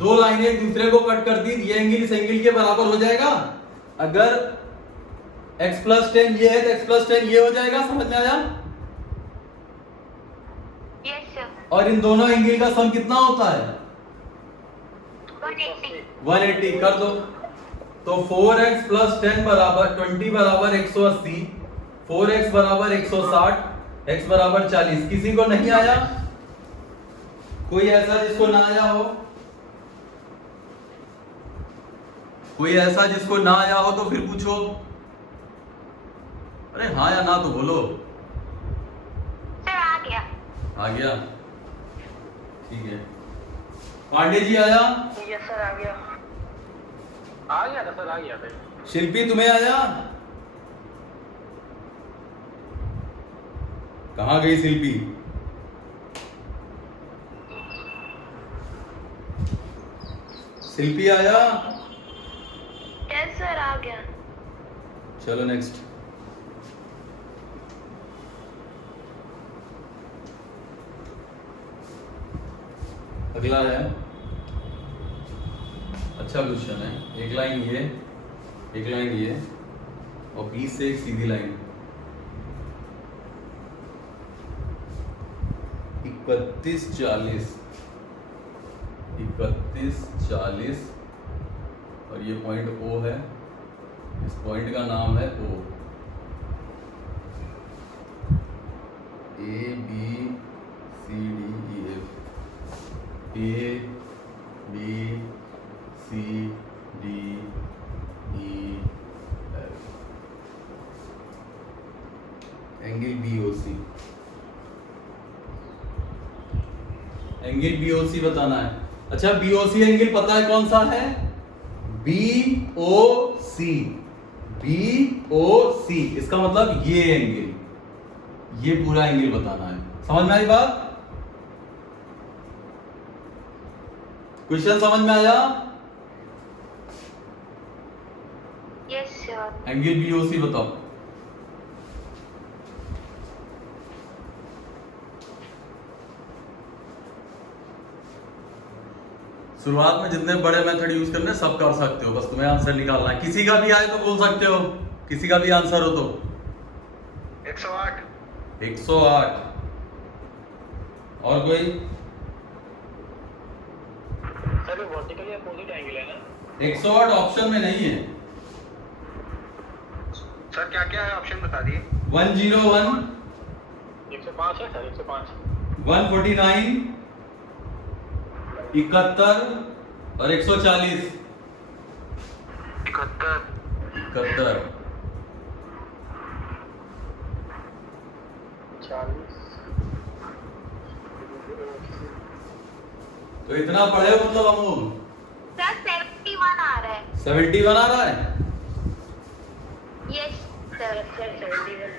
दो लाइनें एक दूसरे को कट कर दी ये एंगल इस एंगल के बराबर हो जाएगा। अगर x plus 10 ये है तो x plus 10 ये हो जाएगा। समझ में आया? Yes sir. और इन दोनों एंगल का सम कितना होता है? 180. 180 कर दो तो 4x plus 10 बराबर 20 बराबर 180, 4x बराबर 160, x बराबर 40। किसी को नहीं आया? कोई ऐसा जिसको ना आया हो? कोई ऐसा जिसको ना आया हो तो फिर पूछो। अरे हाँ या ना तो बोलो। Sir आ गया. आ गया, ठीक है। पांडे जी आया? यस सर आ गया। आ गया था सर, आ गया था। शिल्पी तुम्हें आया? कहाँ गई शिल्पी? शिल्पी आया? Yes sir आ गया. चलो नेक्स्ट। अगला है, अच्छा क्वेश्चन है। एक लाइन ये, एक लाइन ये और बीच से एक सीधी लाइन। 31 40 और ये पॉइंट O है। इस पॉइंट का नाम है O। A B C D E F, A B C D E F, angle BOC। Angle BOC बताना है। अच्छा BOC एंगल पता है कौन सा है? BOC, BOC इसका मतलब ये एंगल, ये पूरा एंगल बताना है। समझ में आई बात? क्वेश्चन समझ में आया? Yes sir. एंगल BOC बताओ। शुरुआत में जितने बड़े मेथड यूज करने सब कर सकते हो, बस तुम्हें आंसर निकालना है। किसी का भी आए तो बोल सकते हो, किसी का भी आंसर हो तो। 108। 108 और कोई? सर ये वर्टिकली अपोजिट एंगल है ना? 108 ऑप्शन में नहीं है। सर क्या क्या है ऑप्शन बता दिए। 101, 105 है सर, 105। 149, 71 और 140। 71। 71 40। तो इतना पढ़े हो मतलब हम लोग। Sir 71 आ रहा है. 71 आ रहा है। Yes sir. 71।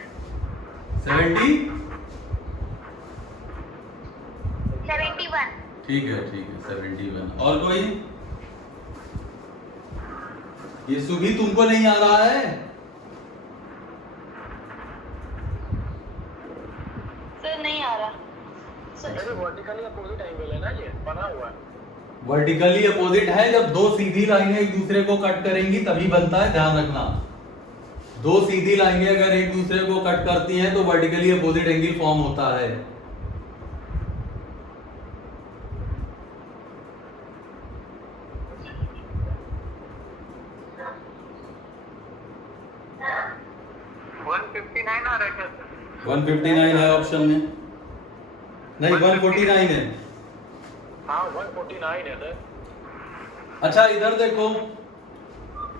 70 71. ठीक है 71। और कोई? ये सुभी तुमको नहीं आ रहा है? Sir नहीं आ रहा. सर वर्टिकली अपोजिट एंगल है ना, ये बना हुआ है। वर्टिकली अपोजिट है, जब दो सीधी लाइनें एक दूसरे को कट करेंगी तभी बनता है, ध्यान रखना। दो सीधी लाइनें अगर एक दूसरे को कट करती हैं तो वर्टिकली अपोजिट एंगल फॉर्म होता है। आ रहा है क्या? 159 है ऑप्शन में, नहीं 149 है। हाँ 149 है सर। अच्छा इधर देखो,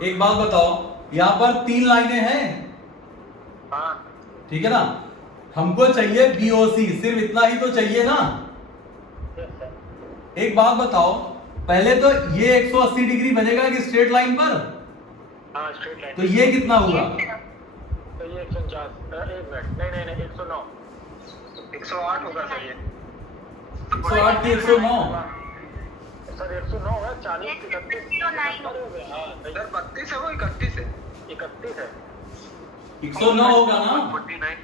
एक बात बताओ, यहाँ पर 3 लाइनें हैं, हाँ ठीक है ना? हमको चाहिए बीओसी, सिर्फ इतना ही तो चाहिए ना? Yes sir. एक बात बताओ, पहले तो ये 180 डिग्री बनेगा कि स्ट्रेट लाइन पर, हाँ स्ट्रेट लाइन। तो ये कितना हुआ? तो ये 149, एक मिनट, नहीं 109, 108 होगा सर ये। 108 की 109? सर 109 है, 40 Yes, 31 109 हो गया। हाँ सर 32 है वो 31 है। 31 है। 109 होगा ना? 49।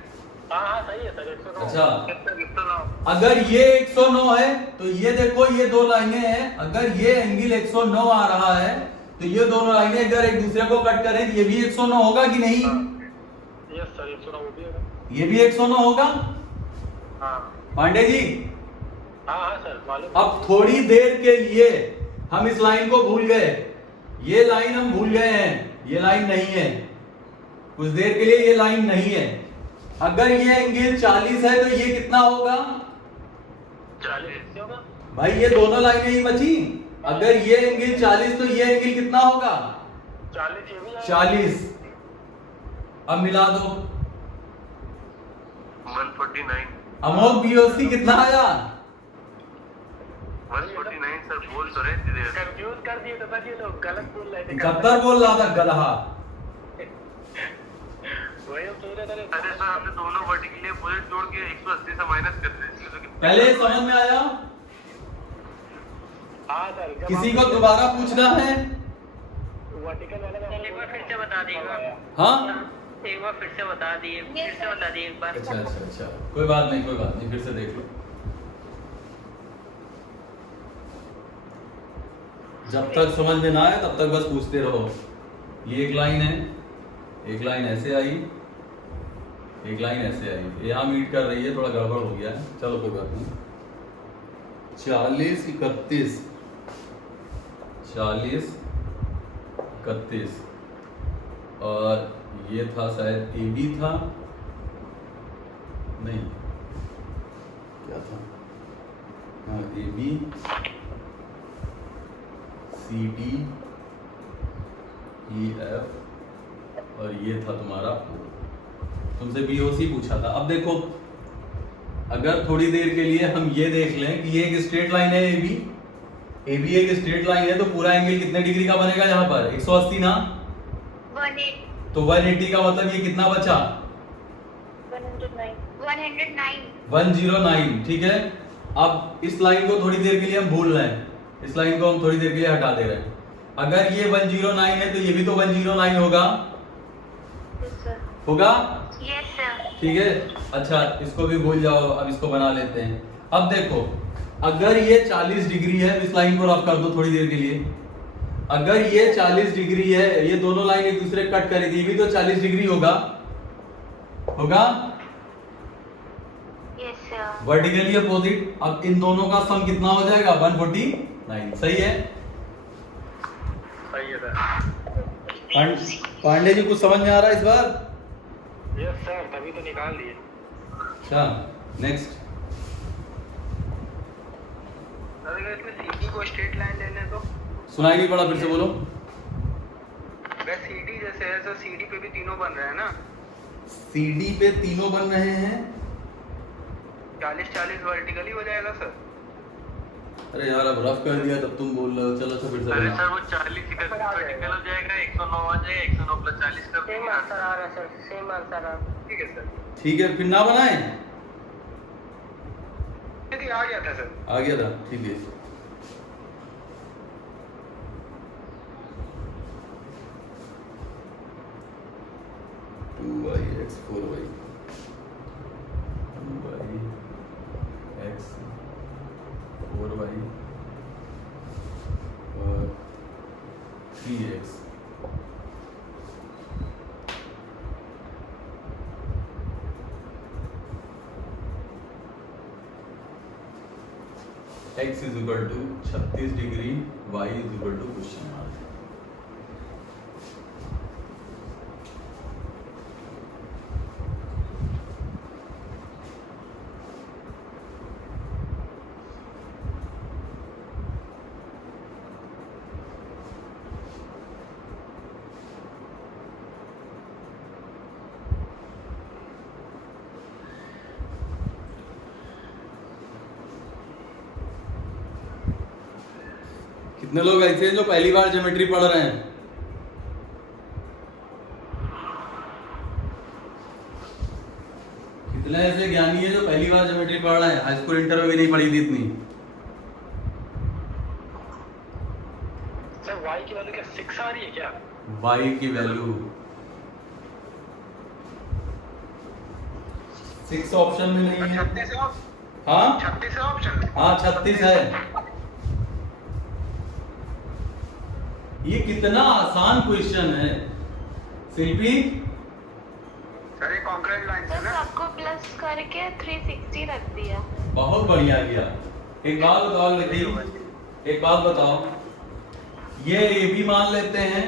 हाँ सही है सर 109। अच्छा। 109। अगर ये 109 है तो ये देखो, ये 2 लाइनें हैं, अगर ये एंगल 109 आ रहा है तो ये दोनों लाइनें अगर एक दूसरे को कट करें तो ये भी 109 होगा कि नहीं? यस सर 109 वो भी होगा। ये भी 109 होगा। हाँ पांडे जी, हाँ सर मालूम। अब थोड़ी देर के लिए हम इस लाइन को भूल गए, ये लाइन हम भूल गए हैं, ये लाइन नहीं है, कुछ देर के लिए ये लाइन नहीं है। अगर ये एंगल 40 है तो ये कितना होगा? 40 होगा। भाई ये दोनों लाइनें ही बची, अगर ये एंगल 40 तो ये एंगल कितना होगा? 40 ये भी है। 40। अब मिला दो। 149। अमोक बीओसी कितना आया? 149 सर, बोल तो रहे थे। कंफ्यूज कर दिए तो ये लोग गलत बोल रहे थे। 71 बोल रहा था गधा। वही हम सोच रहे थे। अरे सर आपने दोनों वर्टिकली पूरे जोड़ के 180 से माइनस कर दिया, इसलिए तो कितना- पहले समझ में आया? हाँ सर। जब किसी हम- को दोबारा पूछना है? वर्टिकल वाला एक बार फिर से बता दीजिएगा। हाँ, एक बार फिर से बता दिए, फिर से बता दिए एक बार। अच्छा, कोई बात नहीं, कोई बात नहीं, फिर से देख लो। जब तक समझ में ना आए तब तक बस पूछते रहो। ये एक लाइन है, एक लाइन ऐसे आई, एक लाइन ऐसे आई, यहाँ मीट कर रही है, थोड़ा गड़बड़ हो गया है, चलो कोई बात नहीं। 40 31, 40 31, और ये था शायद ए बी था, नहीं क्या था, हाँ A B C D E F, और ये था तुम्हारा, तुमसे बीओसी पूछा था। अब देखो, अगर थोड़ी देर के लिए हम ये देख लें कि ये एक स्ट्रेट लाइन है ए बी एक स्ट्रेट लाइन है, तो पूरा एंगल कितने डिग्री का बनेगा यहाँ पर? 180 ना? 108 तो 180 का मतलब ये कितना बचा? 109 109, ठीक है। अब इस लाइन को थोड़ी देर के लिए हम भूल रहे हैं, इस लाइन को हम थोड़ी देर के लिए हटा दे रहे हैं। अगर ये 109 है तो ये भी तो 109 होगा, होगा? Yes sir. ठीक है। अच्छा, इसको भी भूल जाओ, अब इसको बना लेते हैं। अब देखो, अगर ये 40 डिग्री है, इस लाइन को रफ कर दो थोड़ी देर के लिए। अगर ये 40 डिग्री है, ये दोनों लाइन एक दूसरे कट करेगी, ये भी तो 40 डिग्री होगा, होगा? Yes sir. Vertically opposite. अब इन दोनों का सम कितना हो जाएगा? 149। सही है? सही है सर। पांडे जी, कुछ समझ में आ रहा है इस बार? यस सर, तभी तो निकाल लिए। अच्छा, नेक्स्ट। अगर इसमें सीडी को स्ट्रेट लाइन लेने तो सुनाई नहीं पड़ा, फिर से बोलो। बस सीडी जैसे है सर, सीडी पे भी तीनों बन रहे हैं ना, सीडी पे तीनों बन रहे हैं। 40-40 वर्टिकली हो जाएगा सर। अरे यार, अब रफ कर दिया तब तुम बोल रहे हो। चलो फिर से अरे बना। सर वो 40 इधर वर्टिकल हो जाएगा, 109 आ जाएगा, 109 प्लस 40 कर सेम देंगे। आंसर आ रहा है सर, सेम आंसर आ रहा है। ठीक है सर, ठीक है, फिर ना बनाए? ठीक है, आ गया था सर। आ गया था, ठीक है। To Y x 4y, 2y x 4y और 3x। x is equal to 36 degree, y is equal to question mark. कितने लोग ऐसे हैं जो पहली बार ज्योमेट्री पढ़ रहे हैं? कितने ऐसे ज्ञानी है जो पहली बार ज्योमेट्री पढ़ रहे हैं, हाई स्कूल इंटर में भी नहीं पढ़ी थी इतनी? सर y की वैल्यू क्या 6 आ रही है क्या? y की वैल्यू 6 ऑप्शन में नहीं है। 36 है हाँ 36 है ऑप्शन। हाँ 36 है। ये कितना आसान क्वेश्चन है शिल्पी। सर ये कॉन्क्रीट लाइन है बस ना। आपको प्लस करके 360 रख दिया। बहुत बढ़िया किया। एक बात बताओ लकी, एक बात बताओ, ये AB मान लेते हैं,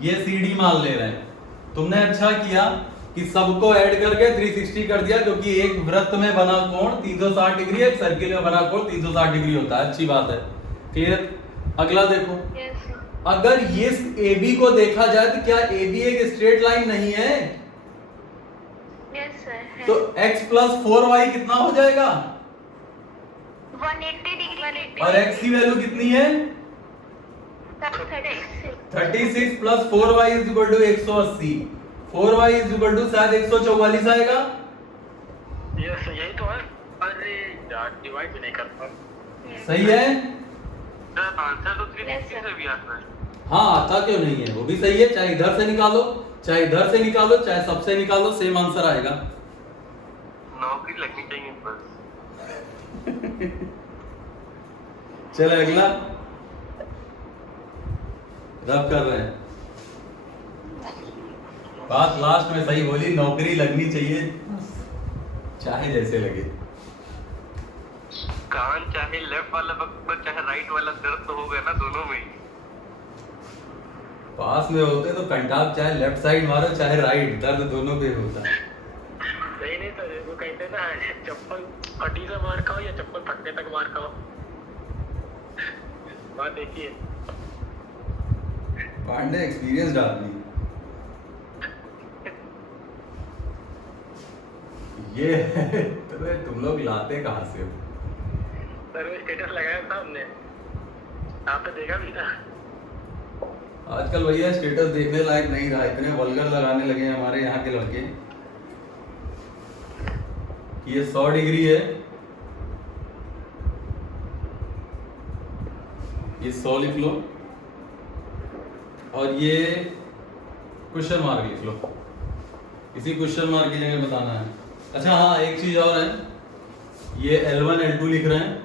ये CD मान ले रहे हैं। तुमने अच्छा किया कि सबको ऐड करके 360 कर दिया, क्योंकि एक वृत्त में बना कोण 360 डिग्री, एक सर्किल में बना कोण 360 डिग्री होता है। अच्छी बात है, क्लियर। अगला देखो, यस सर। अगर ये AB को देखा जाए तो क्या AB एक स्ट्रेट लाइन नहीं है? Yes sir. तो x प्लस 4y कितना हो जाएगा? 180 डिग्री। और x की वैल्यू कितनी है? 36। 36 plus 4y is equal to 180। 4y is equal to शायद 144 आएगा। यस यही तो है। अरे यार डिवाइड भी नहीं कर पा। सही है। आंसर तो Yes, sir. 360 से भी आता है। हाँ आता क्यों नहीं है, वो भी सही है। चाहे इधर से निकालो, चाहे इधर से निकालो, चाहे सबसे निकालो, सेम आंसर आएगा। नौकरी लगनी चाहिए बस। चलो अगला रब कर रहे हैं। बात लास्ट में सही बोली, नौकरी लगनी चाहिए चाहे जैसे लगे। कान चाहे लेफ्ट वाला पकड़ो चाहे राइट वाला, दर्द तो हो गया ना दोनों में ही। पास में होते तो कंटाप चाहे लेफ्ट साइड मारो चाहे राइट, दर्द दोनों पे होता है। नहीं नहीं सर, वो कहते ना चप्पल फटी से मार खाओ या चप्पल फटने तक मार खाओ। बात देखिए। पांडे एक्सपीरियंस्ड आदमी। ये तो तुम लोग लाते कहाँ से हो? सर वो स्टेटस लगाया था हमने, आपने देखा भी था। आजकल भैया स्टेटस देखने लायक नहीं रहा, इतने वल्गर लगाने लगे हैं हमारे यहाँ के लड़के। ये 100 डिग्री है, ये 100 लिख लो, और ये क्वेश्चन मार्क लिख लो। इसी क्वेश्चन मार्क की जगह बताना है। अच्छा हाँ, एक चीज और है, ये L1 L2 लिख रहे हैं।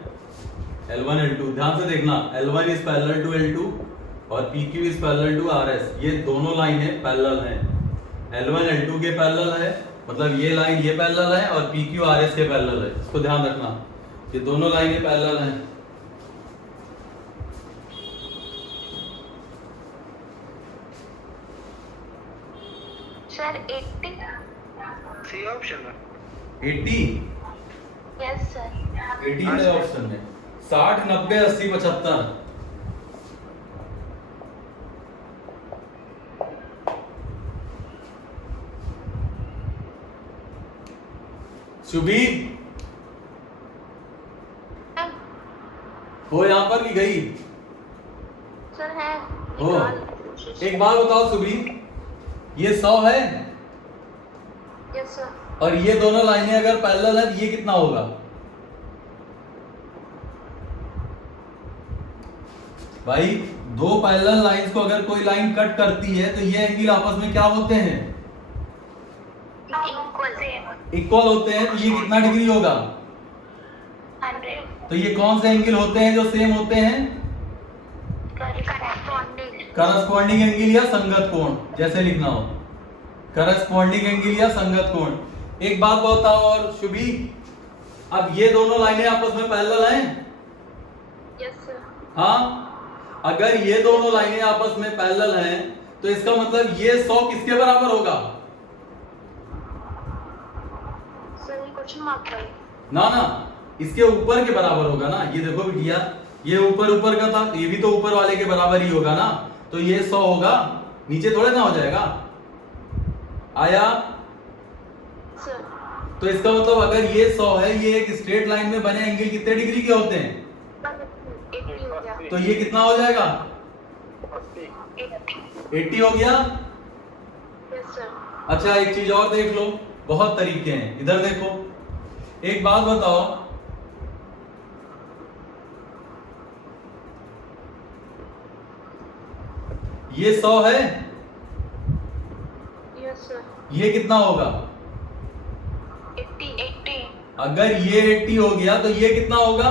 L1 L2 ध्यान से देखना, L1 is parallel to L2 और PQ is parallel to RS। ये दोनों लाइनें पैरेलल हैं। L1 L2 के पैरेलल है, मतलब ये लाइन ये पैरेलल है, और PQ RS के पैरेलल है। इसको ध्यान रखना, ये दोनों लाइनें पैरेलल हैं। सर 80। सी ऑप्शन है। 80 यस सर। 80 है ऑप्शन में। 60 90 80 75। शुभी हो यहाँ पर की गई? सर है। हो। एक बात बताओ शुभी, ये 100 है यस सर। और ये दोनों लाइनें अगर पैरेलल है तो ये कितना होगा? भाई दो पैरेलल लाइंस को अगर कोई लाइन कट करती है तो ये एंगल आपस में क्या होते हैं? इक्वल होते हैं। तो ये कितना डिग्री होगा? 100। तो ये कौन से एंगल होते हैं जो सेम होते हैं? करस्पॉन्डिंग एंगल या संगत कोण, जैसे लिखना हो, करस्पॉन्डिंग एंगल या संगत कोण। एक बात बताओ और शुभी, अब ये दोनों लाइनें आपस में पैरेलल हैं? Yes sir. हाँ, अगर ये दोनों लाइनें आपस में पैरेलल हैं तो इसका मतलब ये 100 किसके बराबर होगा? सर ये क्वेश्चन मार्क है। ना ना, इसके ऊपर के बराबर होगा ना। ये देखो बिटिया, ये ऊपर ऊपर का था, तो ये भी तो ऊपर वाले के बराबर ही होगा ना। तो ये 100 होगा, नीचे थोड़े ना हो जाएगा। आया? सर तो इसका मतलब अगर ये 100 है, ये एक स्ट्रेट लाइन में बने एंगल कितने डिग्री के होते हैं? 80 हो गया। तो ये कितना हो जाएगा? 80 हो गया। Yes sir. अच्छा एक चीज और देख लो, बहुत तरीके हैं, इधर देखो। एक बात बताओ, ये 100 है, यस सर। ये कितना होगा? 80। अगर ये 80 हो गया तो ये कितना होगा?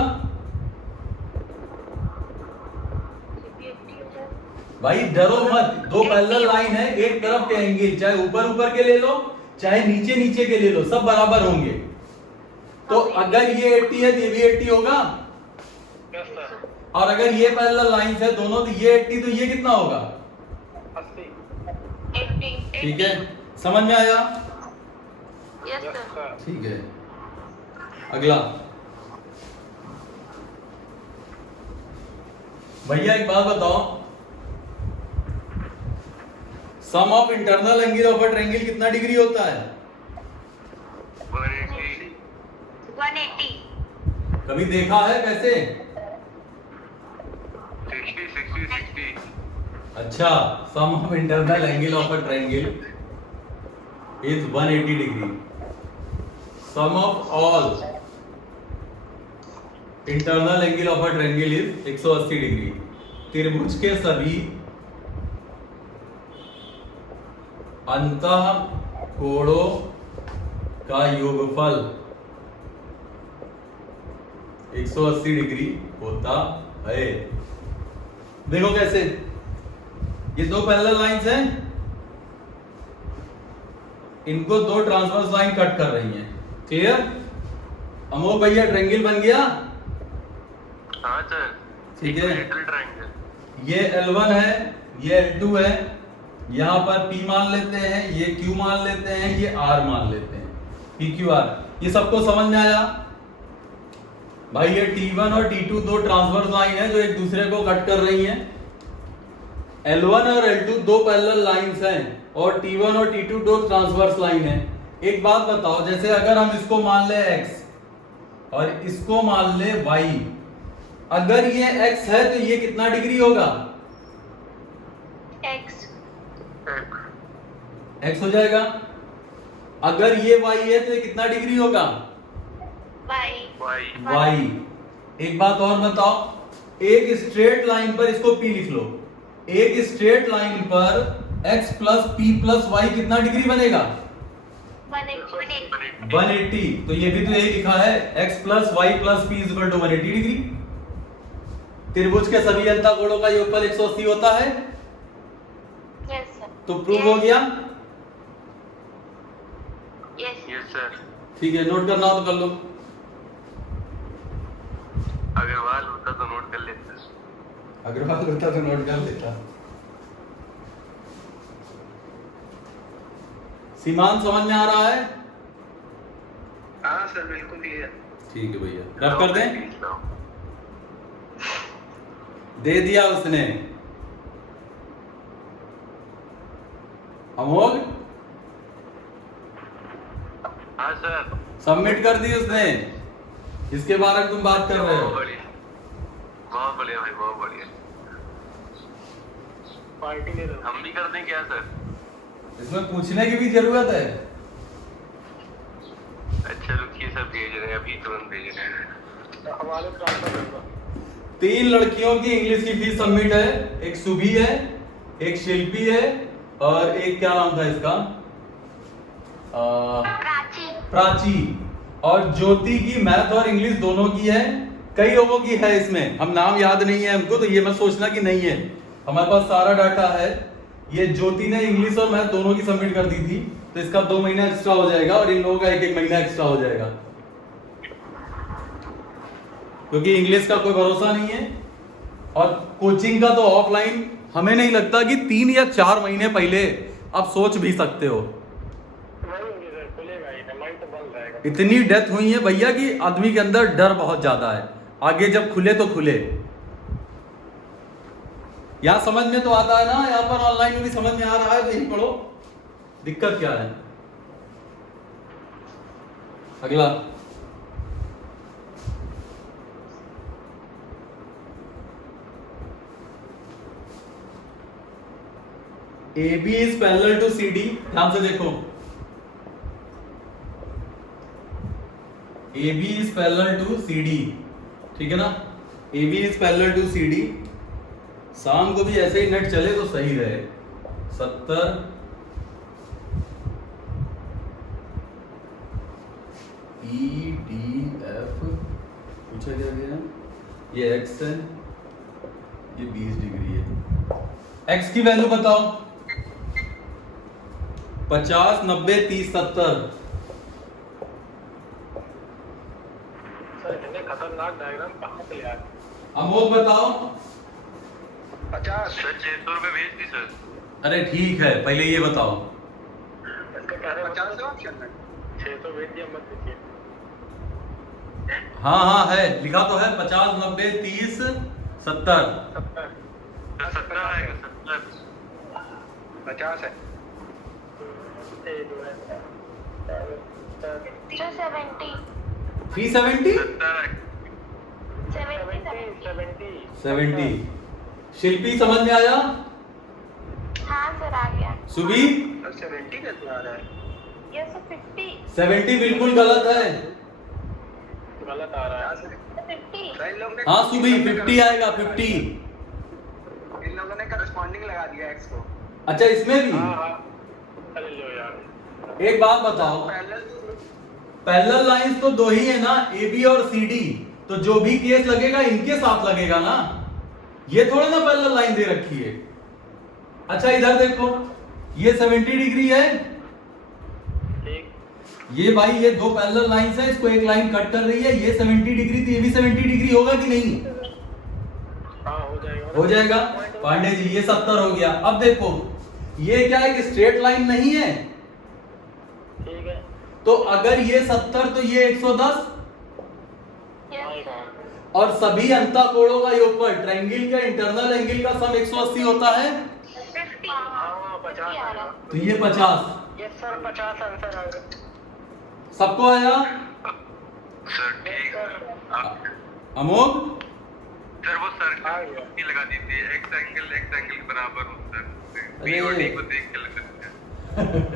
ये भी 80 हो जाए। भाई डरो मत, दो पैरेलल लाइन है, एक तरफ के एंगल चाहे ऊपर ऊपर के ले लो चाहे नीचे नीचे के ले लो, सब बराबर होंगे। तो अगर ये 80 है तो ये भी 80 होगा, यस सर। और अगर ये पैरेलल लाइंस है दोनों, तो ये 80 तो ये कितना होगा? 80। ठीक है, समझ में आया? Yes yes sir. सर। ठीक है, अगला भैया एक बात बताओ, sum of internal angle of a triangle कितना डिग्री होता है? 180। कभी देखा है कैसे? 60। अच्छा, sum of internal angle of a triangle is 180 degree. Sum of all internal angle of a triangle is 180 degree. त्रिभुज के सभी अंतः कोणों का योगफल 180 डिग्री होता है। देखो कैसे, ये दो पैरेलल लाइंस हैं, इनको दो ट्रांसवर्स लाइन कट कर रही हैं। क्लियर? अमोल भैया ट्रायंगल बन गया? हाँ सर। ठीक है, ट्रायंगल। ये L1 है, ये L2 है, यहां पर P मान लेते हैं, ये Q मान लेते हैं, ये R मान लेते हैं, PQR। ये सबको समझ में आया? भाई ये T1 और T2 दो ट्रांसवर्स लाइन है जो एक दूसरे को कट कर रही हैं। L1 और L2 दो पैरेलल लाइंस हैं और T1 और T2 दो ट्रांसवर्स लाइन है। एक बात बताओ, जैसे अगर हम इसको मान ले x और इसको मान ले y, अगर ये x है तो ये कितना डिग्री होगा? x हो जाएगा। अगर ये y है तो ये कितना डिग्री होगा? y। एक बात और बताओ, एक स्ट्रेट लाइन पर, इसको p लिख लो, एक स्ट्रेट लाइन पर x plus p plus y कितना डिग्री बनेगा? 180। तो ये भी तो यही लिखा है, x plus y plus p is equal to 180 degree. त्रिभुज के सभी अंतःकोणों का योगफल 180 होता है। Yes sir. तो प्रूव हो गया? Yes sir. ठीक है, नोट करना हो तो कर लो। अग्रवाल होता तो नोट कर लेते। अग्रवाल होता तो नोट कर लेता। सीमांत समझ में आ रहा है? हाँ सर बिल्कुल ही है। ठीक है भैया, रफ कर दें। दे दिया उसने। अमोल हाँ सर। सबमिट कर दी उसने। इसके बारे में तुम बात कर रहे हो? बहुत बढ़िया भाई, बहुत बढ़िया। पार्टी ले लो। हम भी कर दें क्या सर? इसमें पूछने की भी जरूरत है? अच्छा रुकिए सर, भेज रहे हैं अभी, तुरंत भेज रहे हैं। हमारे ट्रांसफर कर दो। 3 लड़कियों की इंग्लिश की फीस सबमिट है। एक सुभी है, एक शिल्पी है, और एक क्या नाम था इसका, प्राची। और ज्योति की मैथ और इंग्लिश दोनों की है। कई लोगों की है इसमें, हम नाम याद नहीं है हमको, तो ये मत सोचना कि नहीं है, हमारे पास सारा डाटा है। ये ज्योति ने इंग्लिश और मैथ दोनों की सबमिट कर दी थी, तो इसका 2 महीना एक्स्ट्रा हो जाएगा और इन लोगों का 1-1 महीना एक्स्ट्रा हो जाएगा, क्योंकि इंग्लिश का कोई भरोसा नहीं है। और कोचिंग का तो ऑफलाइन हमें नहीं लगता कि 3 या 4 महीने पहले आप सोच भी सकते हो। इतनी डेथ हुई है भैया कि आदमी के अंदर डर बहुत ज्यादा है, आगे जब खुले तो खुले। यहाँ समझ में तो आता है ना, यहाँ पर ऑनलाइन में भी समझ में आ रहा है, तो यही पढ़ो, दिक्कत क्या है। अगला AB is parallel to CD, ध्यान से देखो, AB is parallel to CD, ठीक है ना, AB is parallel to CD, शाम को भी ऐसे ही नेट चले तो सही रहे। 70 EDF पूछा क्या गया, ये x है, ये 20 डिग्री है। x की वैल्यू बताओ, 50, 90, 30, 70। सर इतने खतरनाक डायग्राम कहाँ से यार? अमोक बताओ। 50 सर 600 रुपए भेज दी सर। अरे ठीक है, पहले ये बताओ। इसके पहले 50 ऑप्शन में 600 भेज दिया, मत दीजिए। हाँ हाँ है, लिखा तो है 50, 90, 30, 70। 70 आएगा, 70 50 है। जो 70 370, 70। शिल्पी समझ में आया? हाँ सर आ गया। सुबी? 70 कैसे आ रहा है? ये सर 50 70 बिल्कुल गलत है। गलत आ रहा है। 50 तो इन लोगों ने हाँ सुबी, 50 आएगा, 50। इन लोगों ने करस्पॉन्डिंग लगा दिया x को। अच्छा इसमें भी हाँ हाँ, चले लो यार। एक बात बताओ, पैरेलल पैरेलल लाइंस तो दो ही है ना, AB और CD, तो जो भी केस लगेगा इनके साथ लगेगा ना, ये थोड़ा ना पैरेलल लाइन दे रखी है। अच्छा इधर देखो, ये 70 डिग्री है, ठीक। ये भाई ये दो पैरेलल लाइंस है, इसको एक लाइन कट कर रही है, ये 70 डिग्री, तो ये भी 70 डिग्री होगा कि नहीं? हाँ हो जाएगा। हो जाएगा। पांडे जी ये 70 हो गया। अब देखो ये क्या एक स्ट्रेट लाइन नहीं है, ठीक है। तो अगर ये 70 तो ये 110, यस सर। और सभी अंतःकोणों का योगफल, ट्रायंगल का इंटरनल एंगल का सम 180 होता है, 50 हाँ 50 आ रहा। तो ये 50। यस सर 50 आंसर आ गया। सबको आया? सर ठीक। अमोक? सर वो सर्कल की लगा दीजिए, एक्स एंगल के बराबर हो सर। बी और डी को देख के लगा दीजिए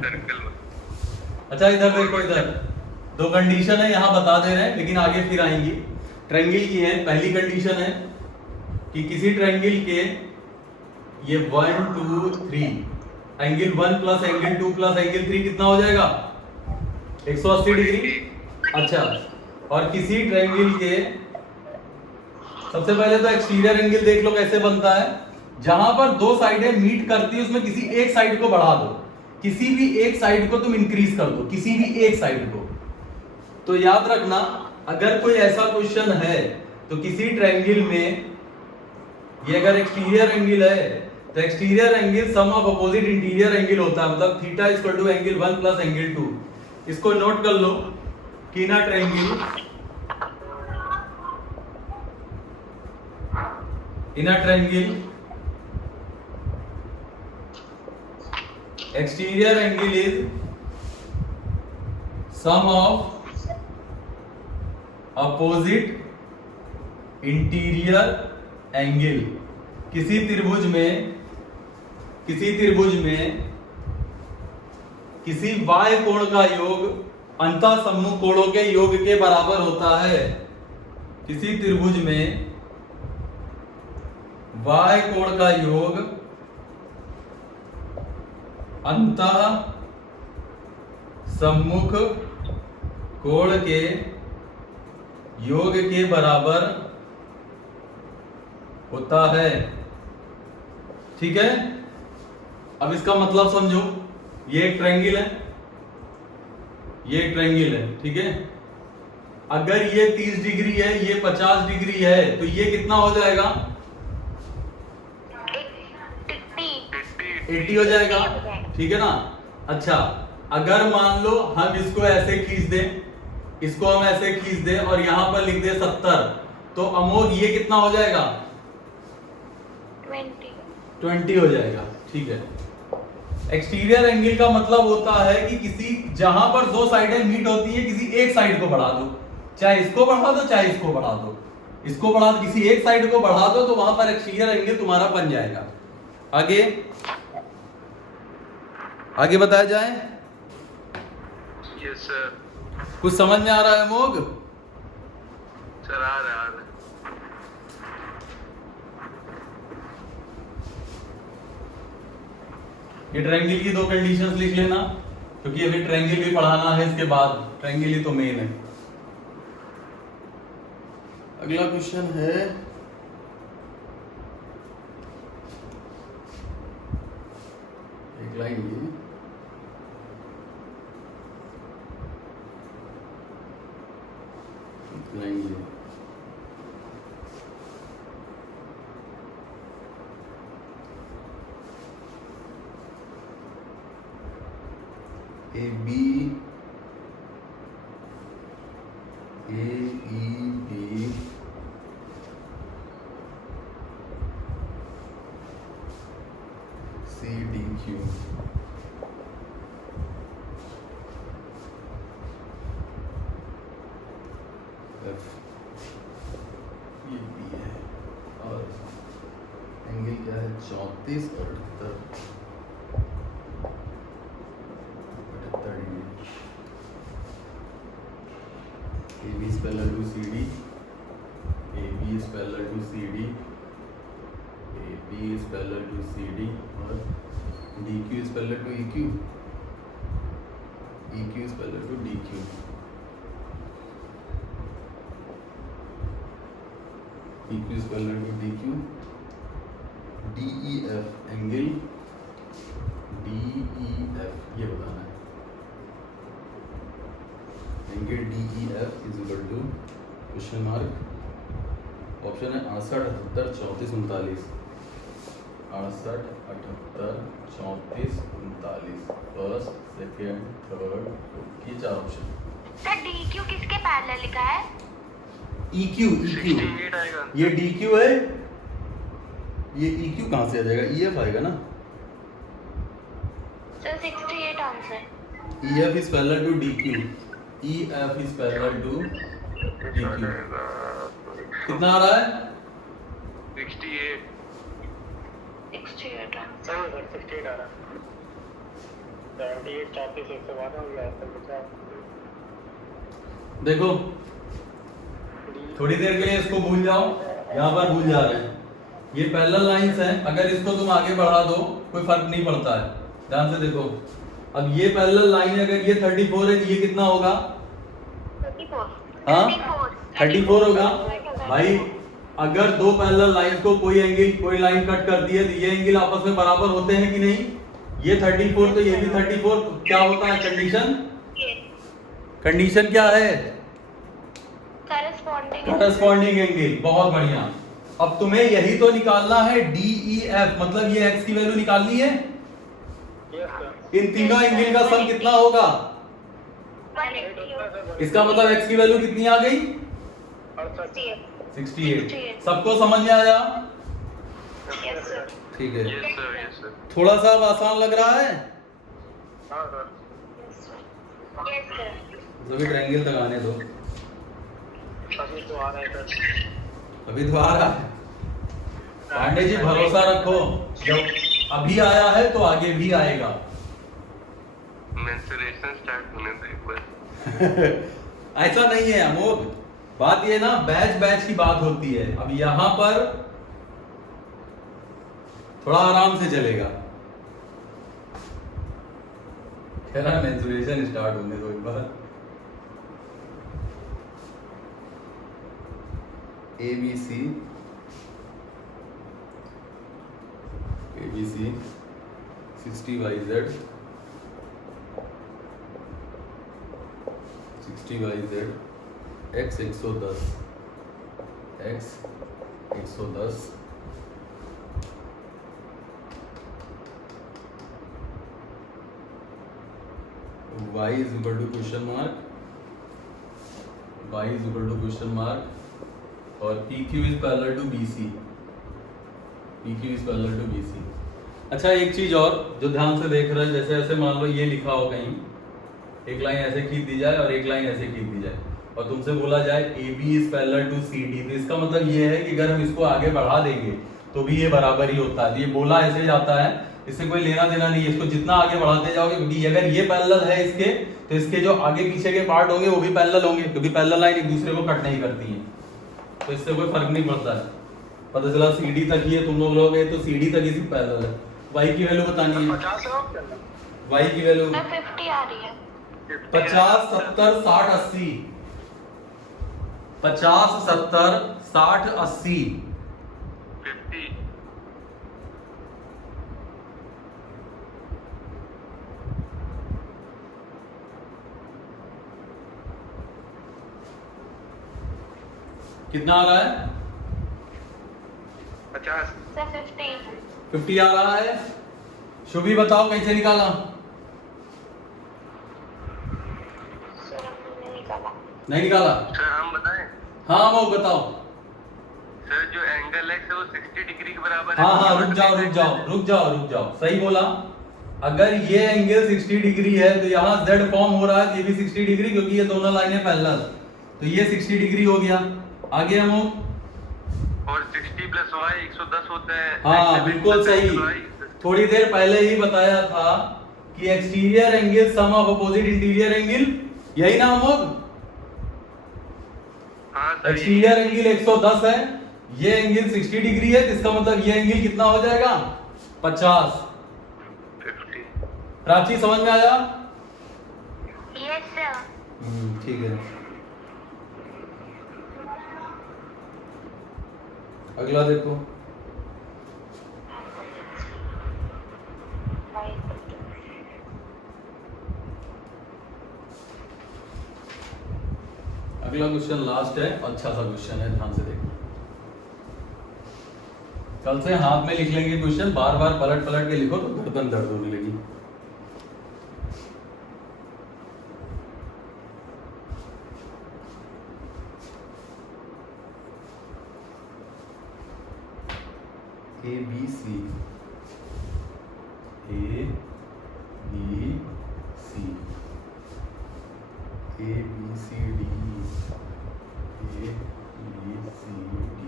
सर्कल। अच्छा इधर देखो, इधर दो कंडीशन है, यहाँ बता दे रहे हैं लेकिन आगे फिर आएंगी। ट्रायंगल की है, पहली कंडीशन है कि किसी ट्रायंगल के ये 1 2 3 angle 1 plus angle 2 plus angle 3 कितना हो जाएगा? 180 डिग्री। अच्छा, और किसी ट्रायंगल के, सबसे पहले तो एक्सटीरियर एंगल देख लो कैसे बनता है। जहां पर दो साइडें मीट करती है उसमें किसी एक साइड को बढ़ा दो, किसी भी एक साइड को तुम इंक्रीज कर दो, किसी भी एक साइड को। तो याद रखना, अगर कोई ऐसा क्वेश्चन है तो किसी ट्रायंगल में ये अगर एक्सटीरियर एंगल है तो exterior angle sum of opposite interior angle होता है, मतलब theta equal to angle 1 plus angle 2। इसको नोट कर लो कि ना triangle, in a triangle exterior angle is sum of opposite interior angle। किसी त्रिभुज में किसी y कोण का योग अंतःसम्मुख कोणों के योग के बराबर होता है। किसी त्रिभुज में y कोण का योग अंतः सम्मुख कोण के योग के बराबर होता है। ठीक है, अब इसका मतलब समझो, ये एक ट्रायंगल है, ये एक ट्रायंगल है, ठीक है। अगर ये 30 डिग्री है, ये 50 डिग्री है, तो ये कितना हो जाएगा? 80 हो जाएगा, ठीक है ना। अच्छा, अगर मान लो हम इसको ऐसे खींच दें, इसको हम ऐसे खींच दें और यहां पर लिख दें 70, तो अमोघ ये कितना हो जाएगा? 20 हो जाएगा, ठीक है। एक्सटीरियर एंगल का मतलब होता है कि किसी, जहां पर दो साइडें मीट होती है, किसी एक साइड को बढ़ा दो, चाहे इसको बढ़ा दो चाहे इसको बढ़ा दो, इसको बढ़ा दो, किसी एक साइड को बढ़ा दो, तो वहां पर एक्सटीरियर एंगल तुम्हारा बन जाएगा। आगे आगे बताया जाए। Yes sir. कुछ समझ में आ रहा है मोग? सर आ रहा है। ये ट्रायंगल की दो कंडीशंस लिख लेना, क्योंकि अभी ट्रायंगल भी पढ़ाना है इसके बाद, ट्रायंगल ही तो मेन है। अगला क्वेश्चन है एक लाइन ये, एक लाइन ये, A B A E B C D Q F, ये बी है और एंगल क्या है 34 और 78 AB is parallel to CD, AB is parallel to CD, AB is parallel to CD और DQ is parallel to EQ, EQ is parallel to DQ, EQ is parallel to DQ, DEF angle DEF ये बताना है। एंगल DEF is equal to question mark, option है 68, 78, 34, 39, 68, 78, 34, 39, फर्स्ट, सेकेंड, थर्ड, ये चार ऑप्शन। सर DQ किसके पैरेलल लिखा है? EQ, 68 आएगा। ये DQ है, ये EQ कहाँ से आ जाएगा? EF आएगा ना। Sir 68 answer. EF is parallel to DQ, EF is parallel to DQ। कितना आ रहा है? 68। 68 आंसर। सही सर 68 आ रहा है। 78 34 112 हो गया सर बचा। देखो थोड़ी देर के लिए इसको भूल जाओ, यहाँ पर भूल जा रहे हैं। ये पैरेलल लाइंस हैं, अगर इसको तुम आगे बढ़ा दो कोई फर्क नहीं पड़ता है। ध्यान से देखो, अब ये पैरेलल लाइन है, अगर ये 34 है, ये कितना होगा? 34। हाँ 34 होगा भाई। अगर दो पैरेलल लाइंस को कोई लाइन कट करती है तो ये एंगल आपस में बराबर होते हैं कि नहीं? ये 34 तो ये भी 34, क्या होता है कंडीशन? कंडीशन क्या है? Corresponding angle. बहुत बढ़िया। अब तुम्हें यही तो निकालना है DEF, मतलब ये x की वैल्यू निकालनी है। इन तीनों एंगल का सम कितना होगा? 180। इसका मतलब x की वैल्यू कितनी आ गई? 68। सबको समझ में आया? Yes sir. ठीक है, यस सर, यस सर। थोड़ा सा अब आसान लग रहा है। हां सर यस सर। सभी ट्रायंगल तक आने दो। अभी तो आ रहा है सर। अभी तो आ रहा है। पांडे जी भरोसा रखो, जब अभी आया है तो आगे भी आएगा। मेंसुरेशन स्टार्ट होने दो एक बार। ऐसा नहीं है अमोघ, बात ये ना बैच की बात होती है। अब यहाँ पर थोड़ा आराम से चलेगा। खैर मेंसुरेशन स्टार्ट होने दो एक बार। ABC 60YZ 60YZ X 110 X 110 Y is equal to question mark, Y is equal to question mark और PQ is parallel to BC, PQ is parallel to BC। अच्छा एक चीज और जो ध्यान से देख रहे हैं, जैसे ऐसे मान लो ये लिखा हो कहीं, एक लाइन ऐसे खींच दी जाए और एक लाइन ऐसे खींच दी जाए और तुमसे बोला जाए AB is parallel to CD, तो इसका मतलब ये है कि अगर हम इसको आगे बढ़ा देंगे तो भी ये बराबर ही होता है। ये बोला ऐसे जाता है, इससे कोई लेना देना नहीं है, इसको जितना आगे बढ़ाते जाओगे, क्योंकि अगर ये पैरेलल है इसके, तो इसके जो आगे पीछे के पार्ट होंगे वो भी पैरेलल होंगे, क्योंकि पैरेलल लाइन एक दूसरे को कट नहीं करती है, तो इससे कोई फर्क नहीं पड़ता है। पता चला CD तक ही है, तुम लोग गए तो CD तक ही सिर्फ पैरेलल है। y की वैल्यू बतानी है, 50 है ऑप्शन y की वैल्यू मैं 50 आ रही है। 50 70 60 80, 50 70 60 80, 50 कितना आ रहा है? 50 सर 50 50 आ रहा है। शुभी बताओ कैसे निकाला? सर हमने निकाला। नहीं निकाला? सर हम बताएं, हाँ वो बताओ। सर जो एंगल x है वो 60 डिग्री के बराबर है। हाँ हाँ रुक जाओ, सही बोला। अगर ये एंगल 60 डिग्री है तो यहाँ z फॉर्म हो रहा है, ये भी 60 डिग्री, क्योंकि ये दोनों लाइनें पैरेलल, तो ये 60 डिग्री हो गया। आगे हम और 60 प्लस y 110 होता है। हाँ बिल्कुल सही, थोड़ी देर पहले ही बताया था कि exterior angle sum of opposite interior angle, यही ना हम हाँ सर, एक्सटीरियर एंगल 110 है, ये एंगल 60 डिग्री है, तो इसका मतलब ये एंगल कितना हो जाएगा? 50। 50। प्राची समझ में आया? Yes sir. ठीक है। अगला देखो। अगला क्वेश्चन लास्ट है, अच्छा सा क्वेश्चन है, ध्यान से देखो। कल से हाथ में लिख लेंगे क्वेश्चन, बार बार पलट पलट के लिखो तो गर्दन दर्द होने लगी। A B C, A B C, A B C D, A B C D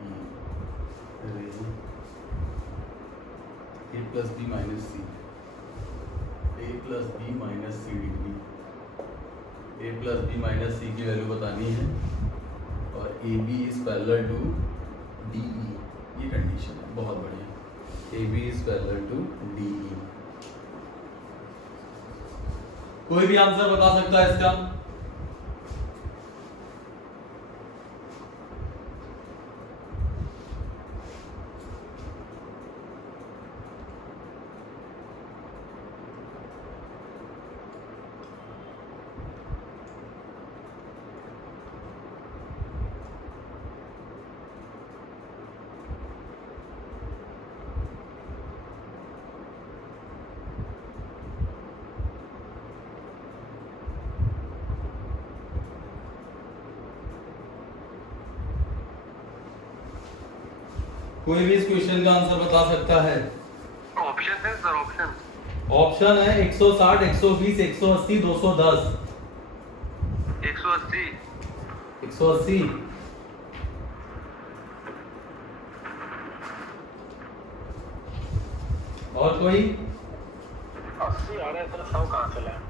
E, A plus B minus C, A plus B minus C degree, A plus B minus C की वैल्यू बतानी है, और AB is parallel to DE, ये कंडीशन है, बहुत बढ़िया। AB is parallel to DE। कोई भी आंसर बता सकता है इसका? कोई भी इस क्वेश्चन का आंसर बता सकता है? ऑप्शन है सर, ऑप्शन ऑप्शन है 160, 120, 180, 210। 180। 180। और कोई? 80 आ रहा है सर, 100 कहाँ से लाए?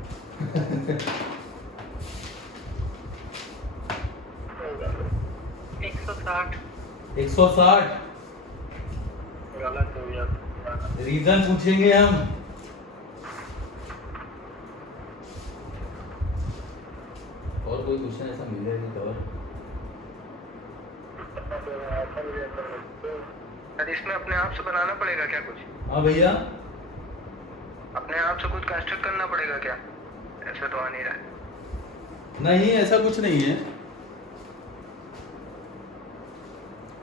160 160। गलत हो गया। रीजन पूछेंगे हम। और कोई क्वेश्चन ऐसा मिले नहीं कवर? सर इसमें अपने आप से बनाना पड़ेगा क्या कुछ? हाँ भैया, अपने आप से कुछ कंस्ट्रक्ट करना पड़ेगा क्या? ऐसा तो आ नहीं रहा है। नहीं ऐसा कुछ नहीं है,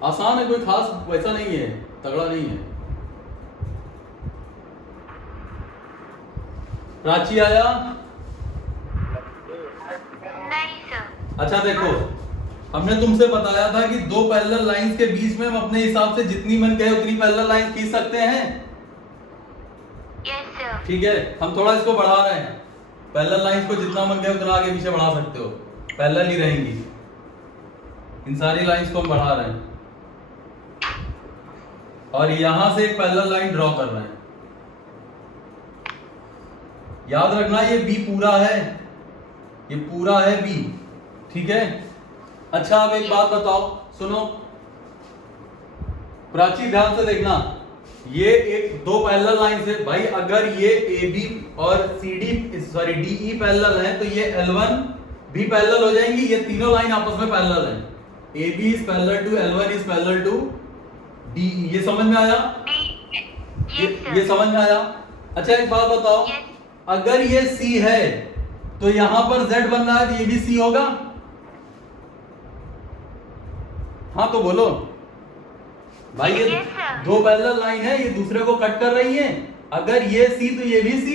आसान है, कोई खास वैसा नहीं है, तगड़ा नहीं है। प्राची आया? नहीं सर। अच्छा देखो, हमने तुमसे बताया था कि दो पैरेलल लाइंस के बीच में हम अपने हिसाब से जितनी मन कहे उतनी पैरेलल लाइंस खींच सकते हैं। Yes sir. ठीक है, हम थोड़ा इसको बढ़ा रहे हैं, पैरेलल लाइंस को जितना मन कहे उतना आगे पीछे बढ़ा सकते हो, पैरेलल ही रहेंगी। इन सारी लाइंस को हम बढ़ा रहे हैं। और यहां से एक पैरेलल लाइन ड्रॉ कर रहे हैं। याद रखना ये बी पूरा है, ये पूरा है बी, ठीक है। अच्छा अब एक बात बताओ, सुनो प्राची, ध्यान से देखना, ये एक दो पैरेलल लाइन से भाई, अगर ये ए बी और C D sorry D E parallel है तो ये L1 भी पैरेलल हो जाएंगी। ये तीनों लाइन आपस में पैरेलल है, A B is parallel to L1 is parallel to D E. ये समझ में आया? ये समझ में आया? अच्छा एक बात बताओ, अगर ये C है तो यहां पर Z बन रहा है तो ये भी C होगा? हाँ तो बोलो भाई, ये Yes, sir. दो पैरेलल लाइन है, ये दूसरे को कट कर रही है, अगर ये C तो ये भी C।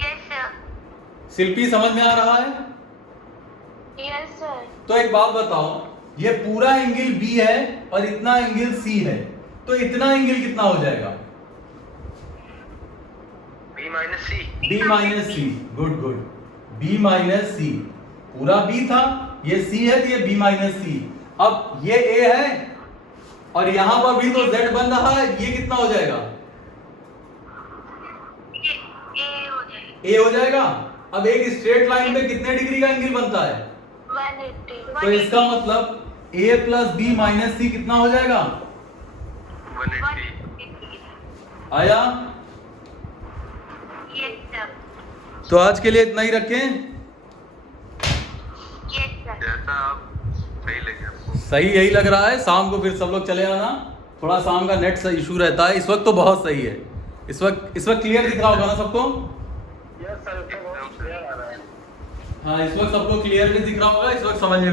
Yes, sir. शिल्पी समझ में आ रहा है? Yes, sir. तो एक बात बताओ, ये पूरा एंगल B है और इतना एंगल C है, तो इतना एंगल कितना हो जाएगा? B माइनस सी। B माइनस सी, गुड गुड, B माइनस सी, पूरा B था, ये C है तो ये B माइनस सी। अब ये A है और यहां पर भी तो Z बन रहा है, ये कितना हो जाएगा? A हो जाएगा। अब एक स्ट्रेट लाइन में कितने डिग्री का एंगल बनता है? 180. तो इसका मतलब A प्लस B माइनस सी कितना हो जाएगा? 180। आया? Yes, sir. तो आज के लिए इतना ही रखें। Yes, sir. जैसा आप सही लगे आपको। सही यही लग रहा है, शाम को फिर सब लोग चले आना, थोड़ा शाम का नेट से इशू रहता है, इस वक्त तो बहुत सही है। इस वक्त क्लियर दिख रहा होगा ना सबको? यस सर, इसका बहुत क्लियर आ रहा है। हाँ इस वक्त सबको क्लियर भी दिख रहा होगा, इस वक्त समझ में